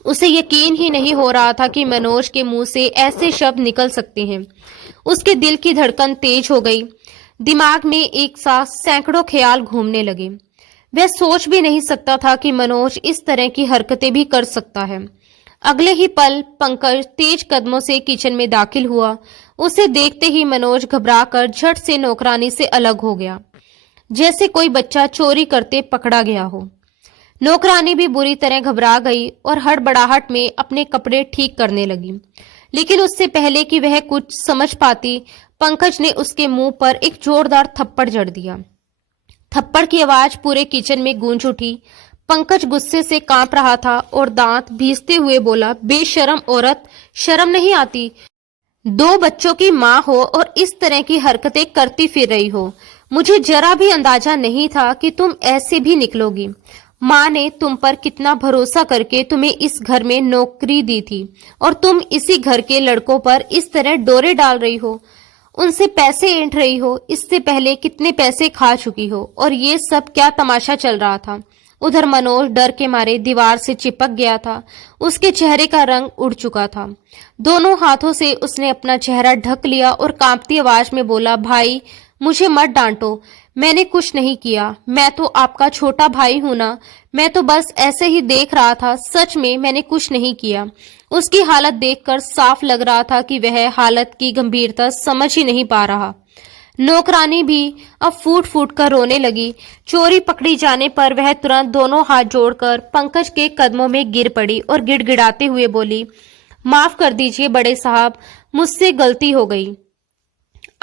उसे यकीन ही नहीं हो रहा था कि मनोज के मुंह से ऐसे शब्द निकल सकते हैं। उसके दिल की धड़कन तेज हो गई। दिमाग में एक साथ सैकड़ों ख्याल घूमने लगे। वह सोच भी नहीं सकता था कि मनोज इस तरह की हरकतें भी कर सकता है। अगले ही पल पंकज तेज कदमों से किचन में दाखिल हुआ। उसे देखते ही मनोज घबराकर झट से नौकरानी से अलग हो गया, जैसे कोई बच्चा चोरी करते पकड़ा गया हो। नौकरानी भी बुरी तरह घबरा गई और हड़बड़ाहट में अपने कपड़े ठीक करने लगी। लेकिन उससे पहले कि वह कुछ समझ पाती, पंकज ने उसके मुंह पर एक जोरदार थप्पड़ जड़ दिया। थप्पड़ की आवाज पूरे किचन में गूंज उठी। पंकज गुस्से से कांप रहा था और दांत भींचते हुए बोला, बेशरम औरत, शर्म नहीं आती? 2 बच्चों की माँ हो और इस तरह की हरकतें करती फिर रही हो। मुझे जरा भी अंदाजा नहीं था कि तुम ऐसे भी निकलोगी। माँ ने तुम पर कितना भरोसा करके तुम्हें इस घर में नौकरी दी थी और तुम इसी घर के लड़कों पर इस तरह डोरे डाल रही हो, उनसे पैसे ऐंठ रही हो। इससे पहले कितने पैसे खा चुकी हो, और ये सब क्या तमाशा चल रहा था। उधर मनोज डर के मारे दीवार से चिपक गया था। उसके चेहरे का रंग उड़ चुका था। दोनों हाथों से उसने अपना चेहरा ढक लिया और कांपती आवाज में बोला, भाई मुझे मत डांटो, मैंने कुछ नहीं किया। मैं तो आपका छोटा भाई हूं ना, मैं तो बस ऐसे ही देख रहा था। सच में मैंने कुछ नहीं किया। उसकी हालत देखकर साफ लग रहा था कि वह हालत की गंभीरता समझ ही नहीं पा रहा। नौकरानी भी अब फूट फूट कर रोने लगी। चोरी पकड़ी जाने पर वह तुरंत दोनों हाथ जोड़कर पंकज के कदमों में गिर पड़ी और गिड़गिड़ाते हुए बोली, माफ कर दीजिए बड़े साहब, मुझसे गलती हो गई।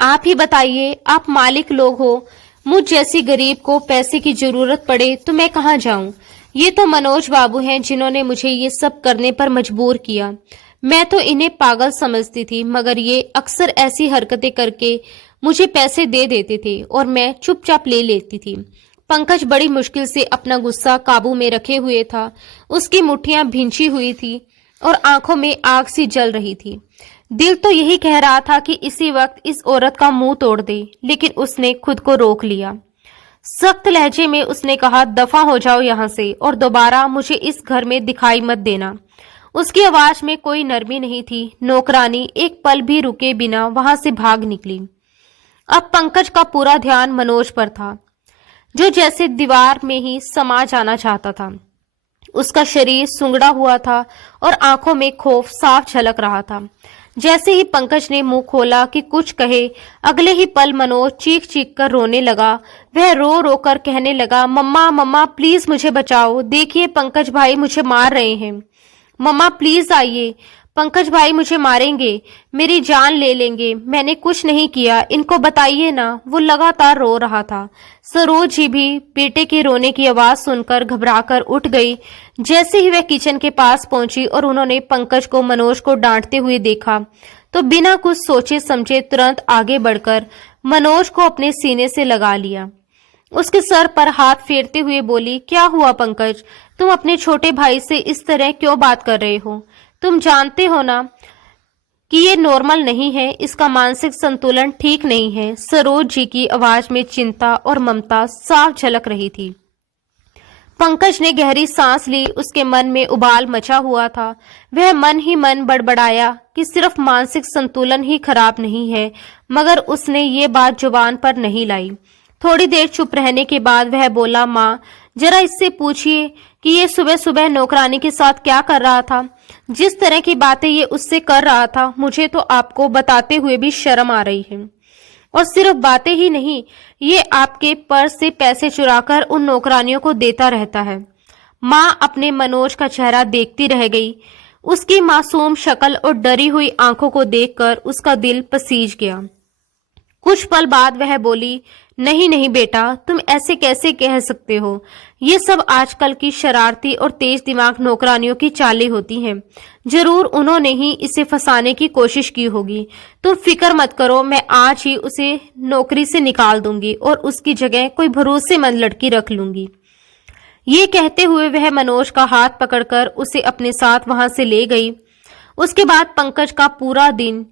आप ही बताइए, आप मालिक लोग हो, मुझ जैसी गरीब को पैसे की जरूरत पड़े तो मैं कहाँ जाऊं। ये तो मनोज बाबू हैं जिन्होंने मुझे ये सब करने पर मजबूर किया। मैं तो इन्हें पागल समझती थी, मगर ये अक्सर ऐसी हरकतें करके मुझे पैसे दे देते थे और मैं चुपचाप ले लेती थी। पंकज बड़ी मुश्किल से अपना गुस्सा काबू में रखे हुए था। उसकी मुट्ठियां भींची हुई थी और आंखों में आग सी जल रही थी। दिल तो यही कह रहा था कि इसी वक्त इस औरत का मुंह तोड़ दे, लेकिन उसने खुद को रोक लिया। सख्त लहजे में उसने कहा, दफा हो जाओ यहाँ से और दोबारा मुझे इस घर में दिखाई मत देना। उसकी आवाज में कोई नरमी नहीं थी। नौकरानी एक पल भी रुके बिना वहां से भाग निकली। अब पंकज का पूरा ध्यान मनोज पर था, जो जैसे दीवार में ही समा जाना चाहता था। उसका शरीर सुंगड़ा हुआ था और आंखों में खौफ साफ झलक रहा था। जैसे ही पंकज ने मुंह खोला कि कुछ कहे, अगले ही पल मनोज चीख चीख कर रोने लगा। वह रो रो कर कहने लगा, मम्मा मम्मा प्लीज मुझे बचाओ, देखिए पंकज भाई मुझे मार रहे हैं। मम्मा प्लीज आइए, पंकज भाई मुझे मारेंगे, मेरी जान ले लेंगे, मैंने कुछ नहीं किया, इनको बताइए ना। वो लगातार रो रहा था। सरोज जी भी बेटे के रोने की आवाज सुनकर घबराकर उठ गई। जैसे ही वह किचन के पास पहुंची और उन्होंने पंकज को मनोज को डांटते हुए देखा, तो बिना कुछ सोचे समझे तुरंत आगे बढ़कर मनोज को अपने सीने से लगा लिया। उसके सर पर हाथ फेरते हुए बोली, क्या हुआ पंकज, तुम अपने छोटे भाई से इस तरह क्यों बात कर रहे हो? तुम जानते हो ना कि ये नॉर्मल नहीं है, इसका मानसिक संतुलन ठीक नहीं है। सरोज जी की आवाज में चिंता और ममता साफ झलक रही थी। पंकज ने गहरी सांस ली। उसके मन में उबाल मचा हुआ था। वह मन ही मन बड़बड़ाया कि सिर्फ मानसिक संतुलन ही खराब नहीं है, मगर उसने ये बात जुबान पर नहीं लाई। थोड़ी देर चुप रहने के बाद वह बोला, माँ जरा इससे पूछिए कि ये सुबह सुबह नौकरानी के साथ क्या कर रहा था। जिस तरह की बातें ये उससे कर रहा था, मुझे तो आपको बताते हुए भी शर्म आ रही है। और सिर्फ बातें ही नहीं, ये आपके पर्स से पैसे चुराकर उन नौकरानियों को देता रहता है। माँ अपने मनोज का चेहरा देखती रह गई। उसकी मासूम शक्ल और डरी हुई आंखों को देखकर उसका दिल पसीज गया। कुछ पल बाद वह बोली, नहीं नहीं बेटा, तुम ऐसे कैसे कह सकते हो। ये सब आजकल की शरारती और तेज दिमाग नौकरानियों की चालें होती हैं। जरूर उन्होंने ही इसे फंसाने की कोशिश की होगी। तुम फिक्र मत करो, मैं आज ही उसे नौकरी से निकाल दूंगी और उसकी जगह कोई भरोसेमंद लड़की रख लूंगी। ये कहते हुए वह मनोज का हाथ पकड़कर उसे अपने साथ वहां से ले गई। उसके बाद पंकज का पूरा दिन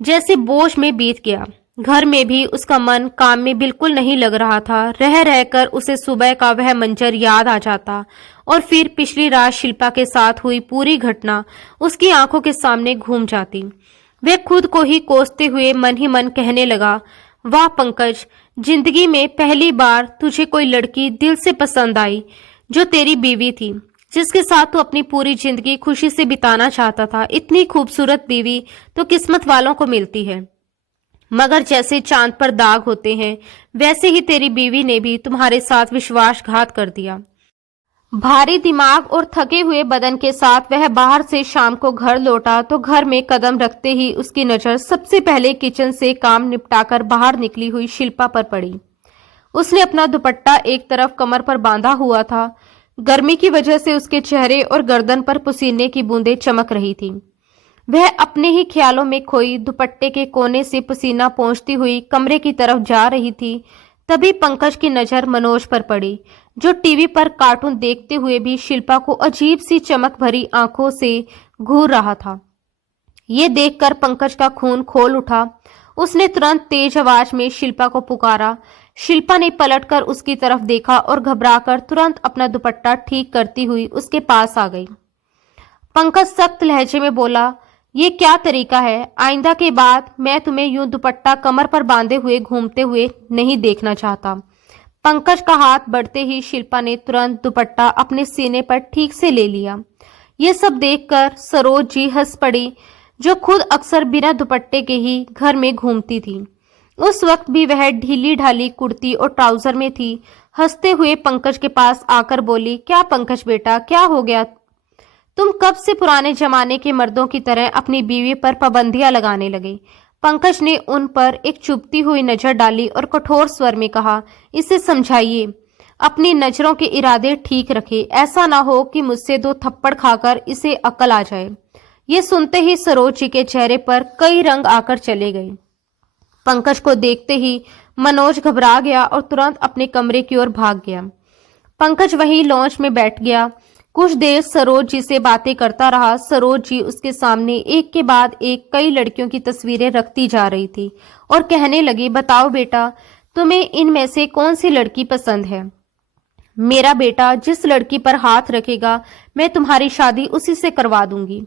जैसे बोझ में बीत गया। घर में भी उसका मन काम में बिल्कुल नहीं लग रहा था। रह रहकर उसे सुबह का वह मंजर याद आ जाता और फिर पिछली रात शिल्पा के साथ हुई पूरी घटना उसकी आंखों के सामने घूम जाती। वह खुद को ही कोसते हुए मन ही मन कहने लगा, वाह पंकज, जिंदगी में पहली बार तुझे कोई लड़की दिल से पसंद आई, जो तेरी बीवी थी, जिसके साथ तू अपनी पूरी जिंदगी खुशी से बिताना चाहता था। इतनी खूबसूरत बीवी तो किस्मत वालों को मिलती है, मगर जैसे चांद पर दाग होते हैं, वैसे ही तेरी बीवी ने भी तुम्हारे साथ विश्वासघात कर दिया। भारी दिमाग और थके हुए बदन के साथ वह बाहर से शाम को घर लौटा तो घर में कदम रखते ही उसकी नजर सबसे पहले किचन से काम निपटाकर बाहर निकली हुई शिल्पा पर पड़ी। उसने अपना दुपट्टा एक तरफ कमर पर बांधा हुआ था। गर्मी की वजह से उसके चेहरे और गर्दन पर पसीने की बूंदें चमक रही थी। वह अपने ही ख्यालों में खोई दुपट्टे के कोने से पसीना पोंछती हुई कमरे की तरफ जा रही थी। तभी पंकज की नजर मनोज पर पड़ी, जो टीवी पर कार्टून देखते हुए भी शिल्पा को अजीब सी चमक भरी आंखों से घूर रहा था। ये देखकर पंकज का खून खोल उठा। उसने तुरंत तेज आवाज में शिल्पा को पुकारा। शिल्पा ने पलटकर उसकी तरफ देखा और घबराकर तुरंत अपना दुपट्टा ठीक करती हुई उसके पास आ गई। पंकज सख्त लहजे में बोला, ये क्या तरीका है? आइंदा के बाद मैं तुम्हें यूं दुपट्टा कमर पर बांधे हुए घूमते हुए नहीं देखना चाहता। पंकज का हाथ बढ़ते ही शिल्पा ने तुरंत दुपट्टा अपने सीने पर ठीक से ले लिया। ये सब देखकर सरोज जी हंस पड़ी, जो खुद अक्सर बिना दुपट्टे के ही घर में घूमती थी। उस वक्त भी वह ढीली ढाली कुर्ती और ट्राउजर में थी। हंसते हुए पंकज के पास आकर बोली, क्या पंकज बेटा, क्या हो गया? तुम कब से पुराने जमाने के मर्दों की तरह अपनी बीवी पर पाबंदियां लगाने लगे? पंकज ने उन पर एक चुभती हुई नजर डाली और कठोर स्वर में कहा, इसे समझाइए, अपनी नजरों के इरादे ठीक रखे, ऐसा ना हो कि मुझसे 2 थप्पड़ खाकर इसे अकल आ जाए। ये सुनते ही सरोज जी के चेहरे पर कई रंग आकर चले गए। पंकज को देखते ही मनोज घबरा गया और तुरंत अपने कमरे की ओर भाग गया। पंकज वहीं लॉन्च में बैठ गया। कुछ देर सरोज जी से बातें करता रहा। सरोज जी उसके सामने एक के बाद एक कई लड़कियों की तस्वीरें रखती जा रही थी और कहने लगी, बताओ बेटा, तुम्हें इनमें से कौन सी लड़की पसंद है? मेरा बेटा जिस लड़की पर हाथ रखेगा मैं तुम्हारी शादी उसी से करवा दूंगी।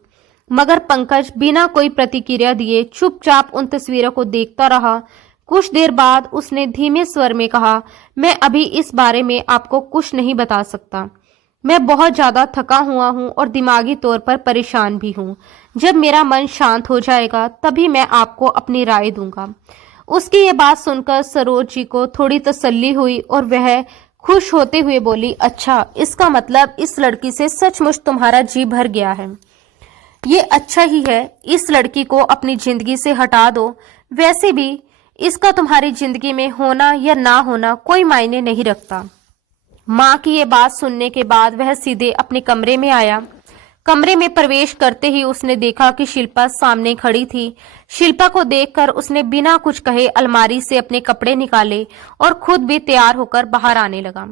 मगर पंकज बिना कोई प्रतिक्रिया दिए चुपचाप उन तस्वीरों को देखता रहा। कुछ देर बाद उसने धीमे स्वर में कहा, मैं अभी इस बारे में आपको कुछ नहीं बता सकता। मैं बहुत ज्यादा थका हुआ हूँ और दिमागी तौर पर परेशान भी हूँ। जब मेरा मन शांत हो जाएगा तभी मैं आपको अपनी राय दूंगा। उसकी ये बात सुनकर सरोज जी को थोड़ी तसल्ली हुई और वह खुश होते हुए बोली, अच्छा, इसका मतलब इस लड़की से सचमुच तुम्हारा जी भर गया है। ये अच्छा ही है, इस लड़की को अपनी जिंदगी से हटा दो। वैसे भी इसका तुम्हारी जिंदगी में होना या ना होना कोई मायने नहीं रखता। माँ की ये बात सुनने के बाद वह सीधे अपने कमरे में आया। कमरे में प्रवेश करते ही उसने देखा कि शिल्पा सामने खड़ी थी। शिल्पा को देखकर उसने बिना कुछ कहे अलमारी से अपने कपड़े निकाले और खुद भी तैयार होकर बाहर आने लगा।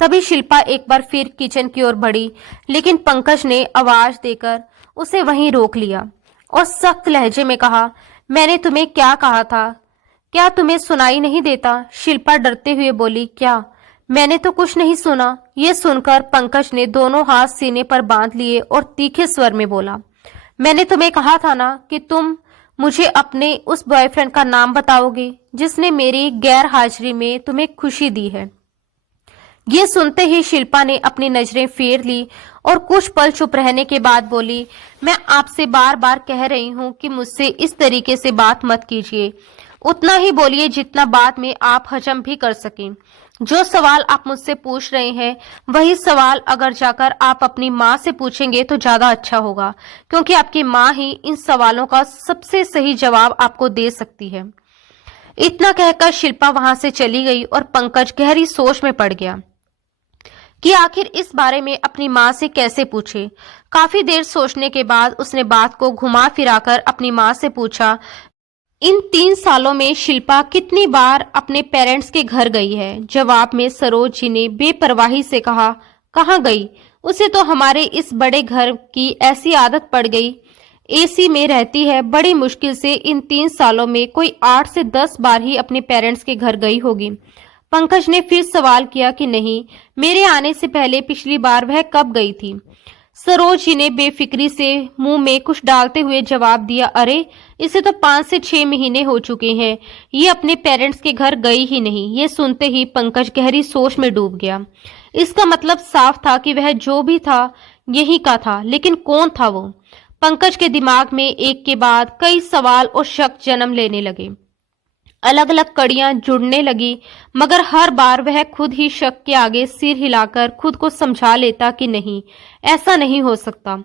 तभी शिल्पा एक बार फिर किचन की ओर बढ़ी, लेकिन पंकज ने आवाज देकर उसे वहीं रोक लिया और सख्त लहजे में कहा, मैंने तुम्हें क्या कहा था? क्या तुम्हें सुनाई नहीं देता? शिल्पा डरते हुए बोली, क्या? मैंने तो कुछ नहीं सुना। ये सुनकर पंकज ने दोनों हाथ सीने पर बांध लिए और तीखे स्वर में बोला, मैंने तुम्हें कहा था ना कि तुम मुझे अपने उस बॉयफ्रेंड का नाम बताओगे जिसने मेरी गैर हाजिरी में तुम्हें खुशी दी है। ये सुनते ही शिल्पा ने अपनी नजरें फेर ली और कुछ पल चुप रहने के बाद बोली, मैं आपसे बार बार कह रही हूँ कि मुझसे इस तरीके से बात मत कीजिए। उतना ही बोलिए जितना बाद में आप हजम भी कर सकें। जो सवाल आप मुझसे पूछ रहे हैं वही सवाल अगर जाकर आप अपनी माँ से पूछेंगे तो ज्यादा अच्छा होगा, क्योंकि आपकी माँ ही इन सवालों का सबसे सही जवाब आपको दे सकती है। इतना कहकर शिल्पा वहां से चली गई और पंकज गहरी सोच में पड़ गया कि आखिर इस बारे में अपनी माँ से कैसे पूछे। काफी देर सोचने के बाद उसने बात को घुमा फिराकर अपनी माँ से पूछा, इन 3 सालों में शिल्पा कितनी बार अपने पेरेंट्स के घर गई है? जवाब में सरोज जी ने बेपरवाही से कहा, कहाँ गई? उसे तो हमारे इस बड़े घर की ऐसी आदत पड़ गई, एसी में रहती है। बड़ी मुश्किल से इन 3 सालों में कोई 8 से 10 बार ही अपने पेरेंट्स के घर गई होगी। पंकज ने फिर सवाल किया कि नहीं, मेरे आने से पहले पिछली बार वह कब गई थी? सरोज जी ने बेफिक्री से मुंह में कुछ डालते हुए जवाब दिया, अरे इसे तो 5 से 6 महीने हो चुके हैं, ये अपने पेरेंट्स के घर गई ही नहीं। ये सुनते ही पंकज गहरी सोच में डूब गया। इसका मतलब साफ था कि वह जो भी था यही का था, लेकिन कौन था वो? पंकज के दिमाग में एक के बाद कई सवाल और शक जन्म लेने लगे। अलग अलग कड़ियां जुड़ने लगी, मगर हर बार वह खुद ही शक के आगे सिर हिलाकर खुद को समझा लेता कि नहीं, ऐसा नहीं हो सकता।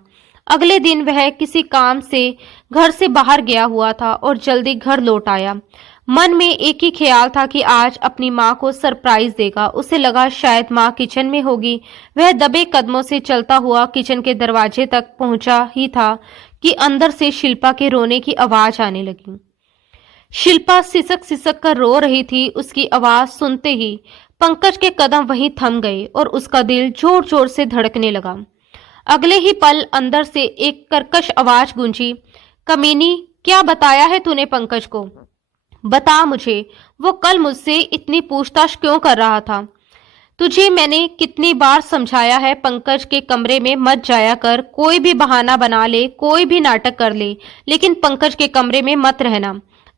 अगले दिन वह किसी काम से घर से बाहर गया हुआ था और जल्दी घर लौट आया। मन में एक ही ख्याल था कि आज अपनी माँ को सरप्राइज देगा। उसे लगा शायद माँ किचन में होगी। वह दबे कदमों से चलता हुआ किचन के दरवाजे तक पहुंचा ही था कि अंदर से शिल्पा के रोने की आवाज आने लगी। शिल्पा सिसक सिसक कर रो रही थी। उसकी आवाज सुनते ही पंकज के कदम वहीं थम गए और उसका दिल जोर जोर से धड़कने लगा। अगले ही पल अंदर से एक कर्कश आवाज गूंजी, कमीनी, क्या बताया है तूने पंकज को? बता मुझे, वो कल मुझसे इतनी पूछताछ क्यों कर रहा था? तुझे मैंने कितनी बार समझाया है पंकज के कमरे में मत जाया कर। कोई भी बहाना बना ले, कोई भी नाटक कर ले, लेकिन पंकज के कमरे में मत रहना।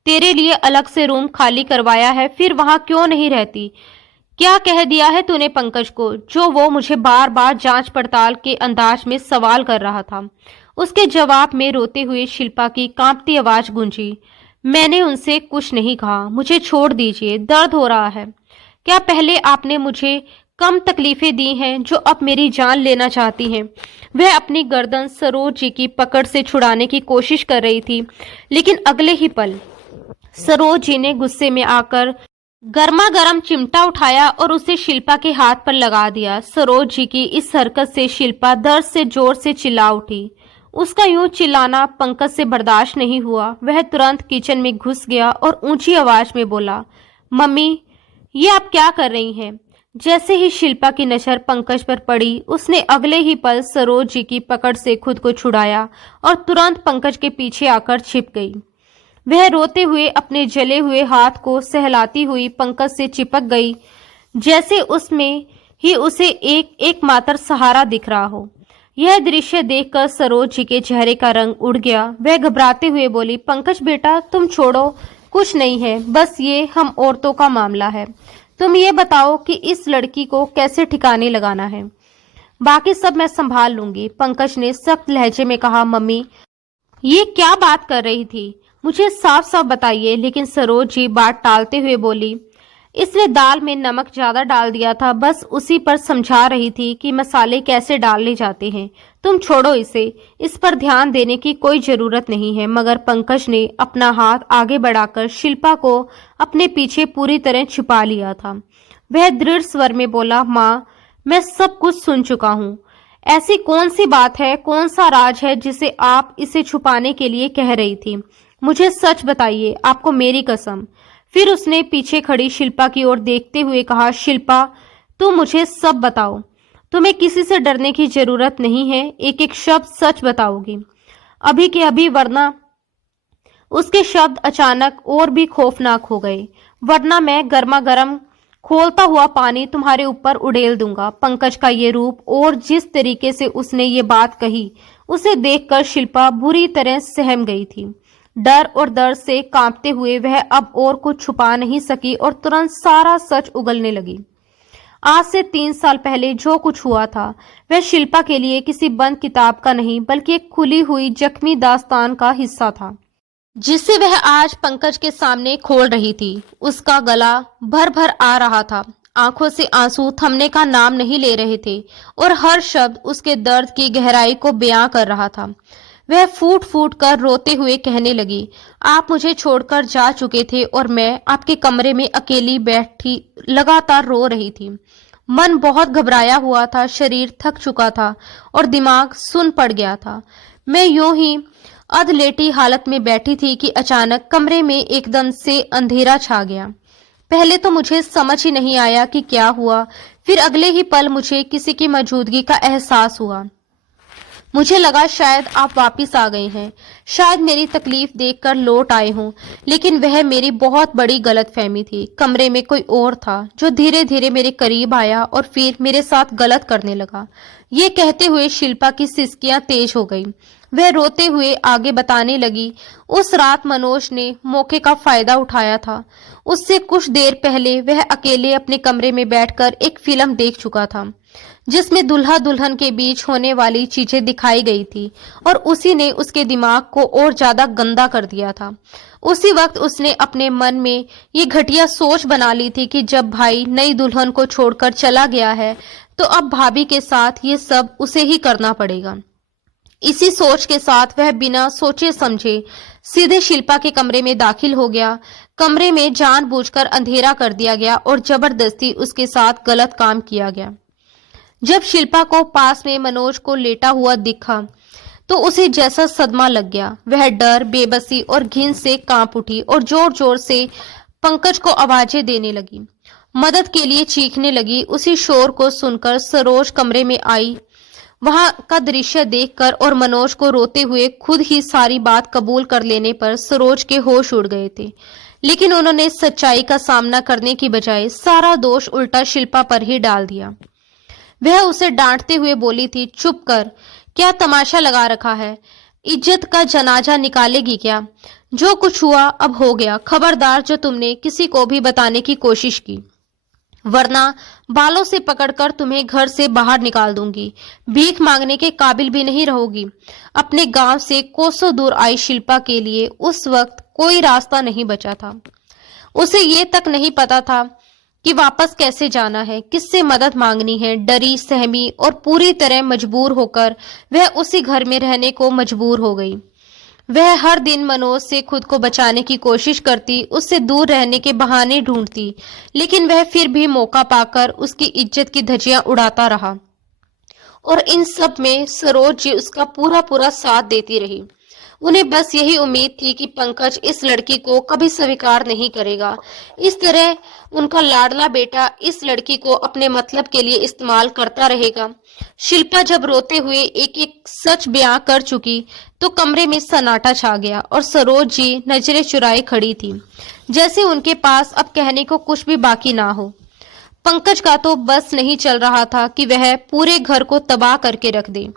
तेरे लिए अलग से रूम खाली करवाया है, फिर वहां क्यों नहीं रहती? क्या कह दिया है तूने पंकज को, जो वो मुझे बार बार जांच पड़ताल के अंदाज में सवाल कर रहा था? उसके जवाब में रोते हुए शिल्पा की कांपती आवाज गूंजी, मैंने उनसे कुछ नहीं कहा, मुझे छोड़ दीजिए, दर्द हो रहा है। क्या पहले आपने मुझे कम तकलीफें दी हैं जो अब मेरी जान लेना चाहती हैं? वह अपनी गर्दन सरोज जी की पकड़ से छुड़ाने की कोशिश कर रही थी, लेकिन अगले ही पल सरोज जी ने गुस्से में आकर गर्मा गर्म चिमटा उठाया और उसे शिल्पा के हाथ पर लगा दिया। सरोज जी की इस हरकत से शिल्पा दर्द से जोर से चिल्ला उठी। उसका यूं चिल्लाना पंकज से बर्दाश्त नहीं हुआ। वह तुरंत किचन में घुस गया और ऊंची आवाज में बोला, मम्मी, ये आप क्या कर रही हैं? जैसे ही शिल्पा की नजर पंकज पर पड़ी, उसने अगले ही पल सरोज जी की पकड़ से खुद को छुड़ाया और तुरंत पंकज के पीछे आकर छिप गई। वह रोते हुए अपने जले हुए हाथ को सहलाती हुई पंकज से चिपक गई, जैसे उसमें ही उसे एकमात्र सहारा दिख रहा हो। यह दृश्य देखकर सरोज जी के चेहरे का रंग उड़ गया। वह घबराते हुए बोली, पंकज बेटा, तुम छोड़ो, कुछ नहीं है, बस ये हम औरतों का मामला है। तुम ये बताओ कि इस लड़की को कैसे ठिकाने लगाना है, बाकी सब मैं संभाल लूंगी। पंकज ने सख्त लहजे में कहा, मम्मी, ये क्या बात कर रही थी, मुझे साफ साफ बताइए। लेकिन सरोज जी बात टालते हुए बोली, इसने दाल में नमक ज्यादा डाल दिया था, बस उसी पर समझा रही थी कि मसाले कैसे डालने जाते हैं। तुम छोड़ो इसे, इस पर ध्यान देने की कोई जरूरत नहीं है। मगर पंकज ने अपना हाथ आगे बढ़ाकर शिल्पा को अपने पीछे पूरी तरह छिपा लिया था। वह दृढ़ स्वर में बोला, माँ, मैं सब कुछ सुन चुका हूँ। ऐसी कौन सी बात है, कौन सा राज है जिसे आप इसे छुपाने के लिए कह रही थी? मुझे सच बताइए, आपको मेरी कसम। फिर उसने पीछे खड़ी शिल्पा की ओर देखते हुए कहा, शिल्पा, तुम मुझे सब बताओ, तुम्हें किसी से डरने की जरूरत नहीं है। एक एक शब्द सच बताओगी, अभी के अभी, वरना। उसके शब्द अचानक और भी खौफनाक हो गए, वरना मैं गर्मा गर्म खोलता हुआ पानी तुम्हारे ऊपर उड़ेल दूंगा। पंकज का ये रूप और जिस तरीके से उसने ये बात कही, उसे देखकर शिल्पा बुरी तरह सहम गई थी। डर और दर्द से कांपते हुए वह अब और कुछ छुपा नहीं सकी और तुरंत सारा सच उगलने लगी। आज से 3 साल पहले जो कुछ हुआ था, वह शिल्पा के लिए किसी बंद किताब का नहीं, बल्कि एक खुली हुई जख्मी दास्तान का हिस्सा था, जिसे वह आज पंकज के सामने खोल रही थी। उसका गला भर भर आ रहा था, आंखों से आंसू थमने का नाम नहीं ले रहे थे और हर शब्द उसके दर्द की गहराई को बयां कर रहा था। वह फूट फूट कर रोते हुए कहने लगी, आप मुझे छोड़कर जा चुके थे और मैं आपके कमरे में अकेली बैठी लगातार रो रही थी। मन बहुत घबराया हुआ था, शरीर थक चुका था और दिमाग सुन पड़ गया था। मैं यूं ही अधलेटी हालत में बैठी थी कि अचानक कमरे में एकदम से अंधेरा छा गया। पहले तो मुझे समझ ही नहीं आया कि क्या हुआ, फिर अगले ही पल मुझे किसी की मौजूदगी का एहसास हुआ। मुझे लगा शायद आप वापस आ गए हैं, शायद मेरी तकलीफ देखकर लौट आए हों, लेकिन वह मेरी बहुत बड़ी गलतफहमी थी। कमरे में कोई और था जो धीरे धीरे मेरे करीब आया और फिर मेरे साथ गलत करने लगा। ये कहते हुए शिल्पा की सिसकियां तेज हो गई। वह रोते हुए आगे बताने लगी, उस रात मनोज ने मौके का फायदा उठाया था। उससे कुछ देर पहले वह अकेले अपने कमरे में बैठकर एक फिल्म देख चुका था, जिसमें दुल्हा दुल्हन के बीच होने वाली चीजें दिखाई गई थी और उसी ने उसके दिमाग को और ज्यादा गंदा कर दिया था। उसी वक्त उसने अपने मन में ये घटिया सोच बना ली थी कि जब भाई नई दुल्हन को छोड़कर चला गया है, तो अब भाभी के साथ ये सब उसे ही करना पड़ेगा। इसी सोच के साथ वह बिना सोचे समझे सीधे शिल्पा के कमरे में दाखिल हो गया। कमरे में जानबूझकर अंधेरा कर दिया गया और जबरदस्ती उसके साथ गलत काम किया गया। जब शिल्पा को पास में मनोज को लेटा हुआ दिखा, तो उसे जैसा सदमा लग गया। वह डर, बेबसी और घिन से कांप उठी और जोर जोर से पंकज को आवाजें देने लगी, मदद के लिए चीखने लगी। उसी शोर को सुनकर सरोज कमरे में आई। वहां का दृश्य देखकर और मनोज को रोते हुए खुद ही सारी बात कबूल कर लेने पर सरोज के होश उड़ गए थे। लेकिन उन्होंने सच्चाई का सामना करने की बजाय सारा दोष उल्टा शिल्पा पर ही डाल दिया। वह उसे डांटते हुए बोली थी, चुप कर, क्या तमाशा लगा रखा है? इज्जत का जनाजा निकालेगी क्या? जो कुछ हुआ अब हो गया। खबरदार जो तुमने किसी को भी बताने की कोशिश की, वरना बालों से पकड़कर तुम्हें घर से बाहर निकाल दूंगी। भीख मांगने के काबिल भी नहीं रहोगी। अपने गांव से कोसों दूर आई शिल्पा के लिए उस वक्त कोई रास्ता नहीं बचा था। उसे ये तक नहीं पता था कि वापस कैसे जाना है, किससे मदद मांगनी है। डरी, सहमी और पूरी तरह मजबूर होकर वह उसी घर में रहने को मजबूर हो गई। वह हर दिन मनोज से खुद को बचाने की कोशिश करती, उससे दूर रहने के बहाने ढूंढती, लेकिन वह फिर भी मौका पाकर उसकी इज्जत की धज्जियां उड़ाता रहा। और इन सब में सरोज जी उसका पूरा पूरा साथ देती रही। उन्हें बस यही उम्मीद थी कि पंकज इस लड़की को कभी स्वीकार नहीं करेगा। इस तरह उनका लाडला बेटा इस लड़की को अपने मतलब के लिए इस्तेमाल करता रहेगा। शिल्पा जब रोते हुए एक एक सच बयां कर चुकी तो कमरे में सन्नाटा छा गया और सरोज जी नजरें चुराए खड़ी थी, जैसे उनके पास अब कहने को कुछ भी बाकी ना हो। पंकज का तो बस नहीं चल रहा था कि वह पूरे घर को तबाह करके रख दे।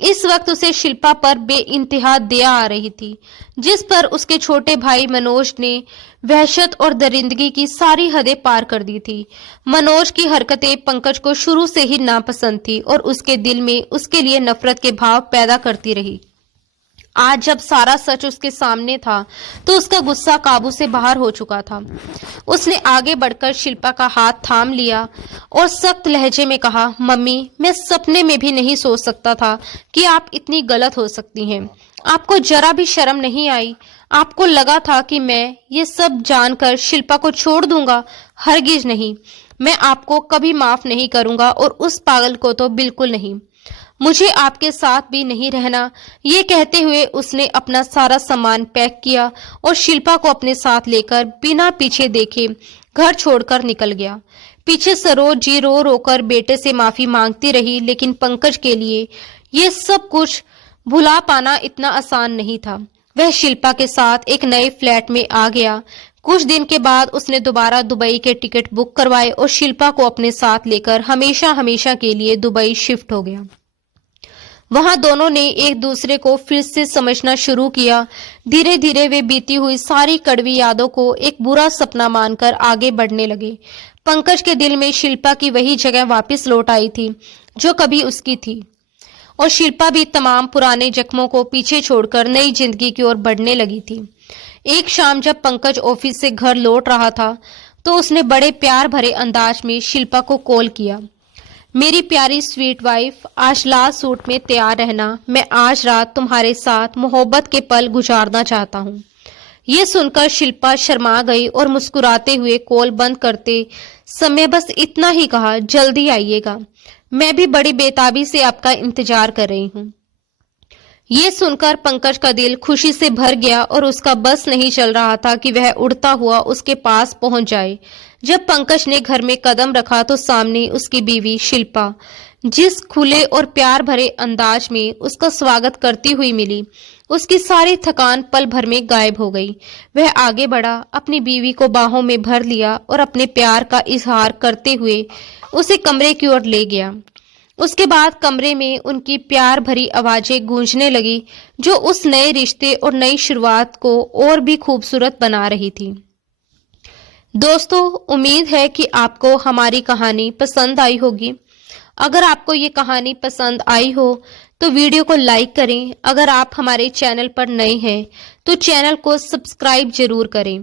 इस वक्त उसे शिल्पा पर बेइंतहा दया आ रही थी, जिस पर उसके छोटे भाई मनोज ने वहशत और दरिंदगी की सारी हदें पार कर दी थी। मनोज की हरकतें पंकज को शुरू से ही नापसंद थी और उसके दिल में उसके लिए नफरत के भाव पैदा करती रही। आज जब सारा सच उसके सामने था तो उसका गुस्सा काबू से बाहर हो चुका था। उसने आगे बढ़कर शिल्पा का हाथ थाम लिया और सख्त लहजे में कहा, मम्मी, मैं सपने में भी नहीं सोच सकता था कि आप इतनी गलत हो सकती हैं। आपको जरा भी शर्म नहीं आई? आपको लगा था कि मैं ये सब जानकर शिल्पा को छोड़ दूंगा? हरगिज नहीं, मैं आपको कभी माफ नहीं करूंगा और उस पागल को तो बिल्कुल नहीं। मुझे आपके साथ भी नहीं रहना। ये कहते हुए उसने अपना सारा सामान पैक किया और शिल्पा को अपने साथ लेकर बिना पीछे देखे घर छोड़कर निकल गया। पीछे सरोज जी रो रोकर बेटे से माफी मांगती रही, लेकिन पंकज के लिए ये सब कुछ भुला पाना इतना आसान नहीं था। वह शिल्पा के साथ एक नए फ्लैट में आ गया। कुछ दिन के बाद उसने दोबारा दुबई के टिकट बुक करवाए और शिल्पा को अपने साथ लेकर हमेशा हमेशा के लिए दुबई शिफ्ट हो गया। वहां दोनों ने एक दूसरे को फिर से समझना शुरू किया। धीरे धीरे वे बीती हुई सारी कड़वी यादों को एक बुरा सपना मानकर आगे बढ़ने लगे। पंकज के दिल में शिल्पा की वही जगह वापस लौट आई थी जो कभी उसकी थी, और शिल्पा भी तमाम पुराने जख्मों को पीछे छोड़कर नई जिंदगी की ओर बढ़ने लगी थी। एक शाम जब पंकज ऑफिस से घर लौट रहा था तो उसने बड़े प्यार भरे अंदाज में शिल्पा को कॉल किया। मेरी प्यारी स्वीट वाइफ, आज लाल सूट में तैयार रहना। मैं आज रात तुम्हारे साथ मोहब्बत के पल गुजारना चाहता हूँ। ये सुनकर शिल्पा शर्मा गई और मुस्कुराते हुए कॉल बंद करते समय बस इतना ही कहा, जल्दी आइएगा, मैं भी बड़ी बेताबी से आपका इंतजार कर रही हूँ। ये सुनकर पंकज का दिल खुशी से भर गया और उसका बस नहीं चल रहा था कि वह उड़ता हुआ उसके पास पहुंच जाए। जब पंकज ने घर में कदम रखा तो सामने उसकी बीवी शिल्पा जिस खुले और प्यार भरे अंदाज में उसका स्वागत करती हुई मिली, उसकी सारी थकान पल भर में गायब हो गई। वह आगे बढ़ा, अपनी बीवी को बाहों में भर लिया और अपने प्यार का इजहार करते हुए उसे कमरे की ओर ले गया। उसके बाद कमरे में उनकी प्यार भरी आवाजें गूंजने लगी, जो उस नए रिश्ते और नई शुरुआत को और भी खूबसूरत बना रही थी। दोस्तों, उम्मीद है कि आपको हमारी कहानी पसंद आई होगी। अगर आपको ये कहानी पसंद आई हो तो वीडियो को लाइक करें। अगर आप हमारे चैनल पर नए हैं तो चैनल को सब्सक्राइब जरूर करें।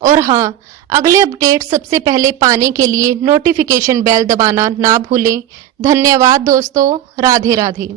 और हाँ, अगले अपडेट सबसे पहले पाने के लिए नोटिफिकेशन बेल दबाना ना भूलें। धन्यवाद दोस्तों। राधे राधे।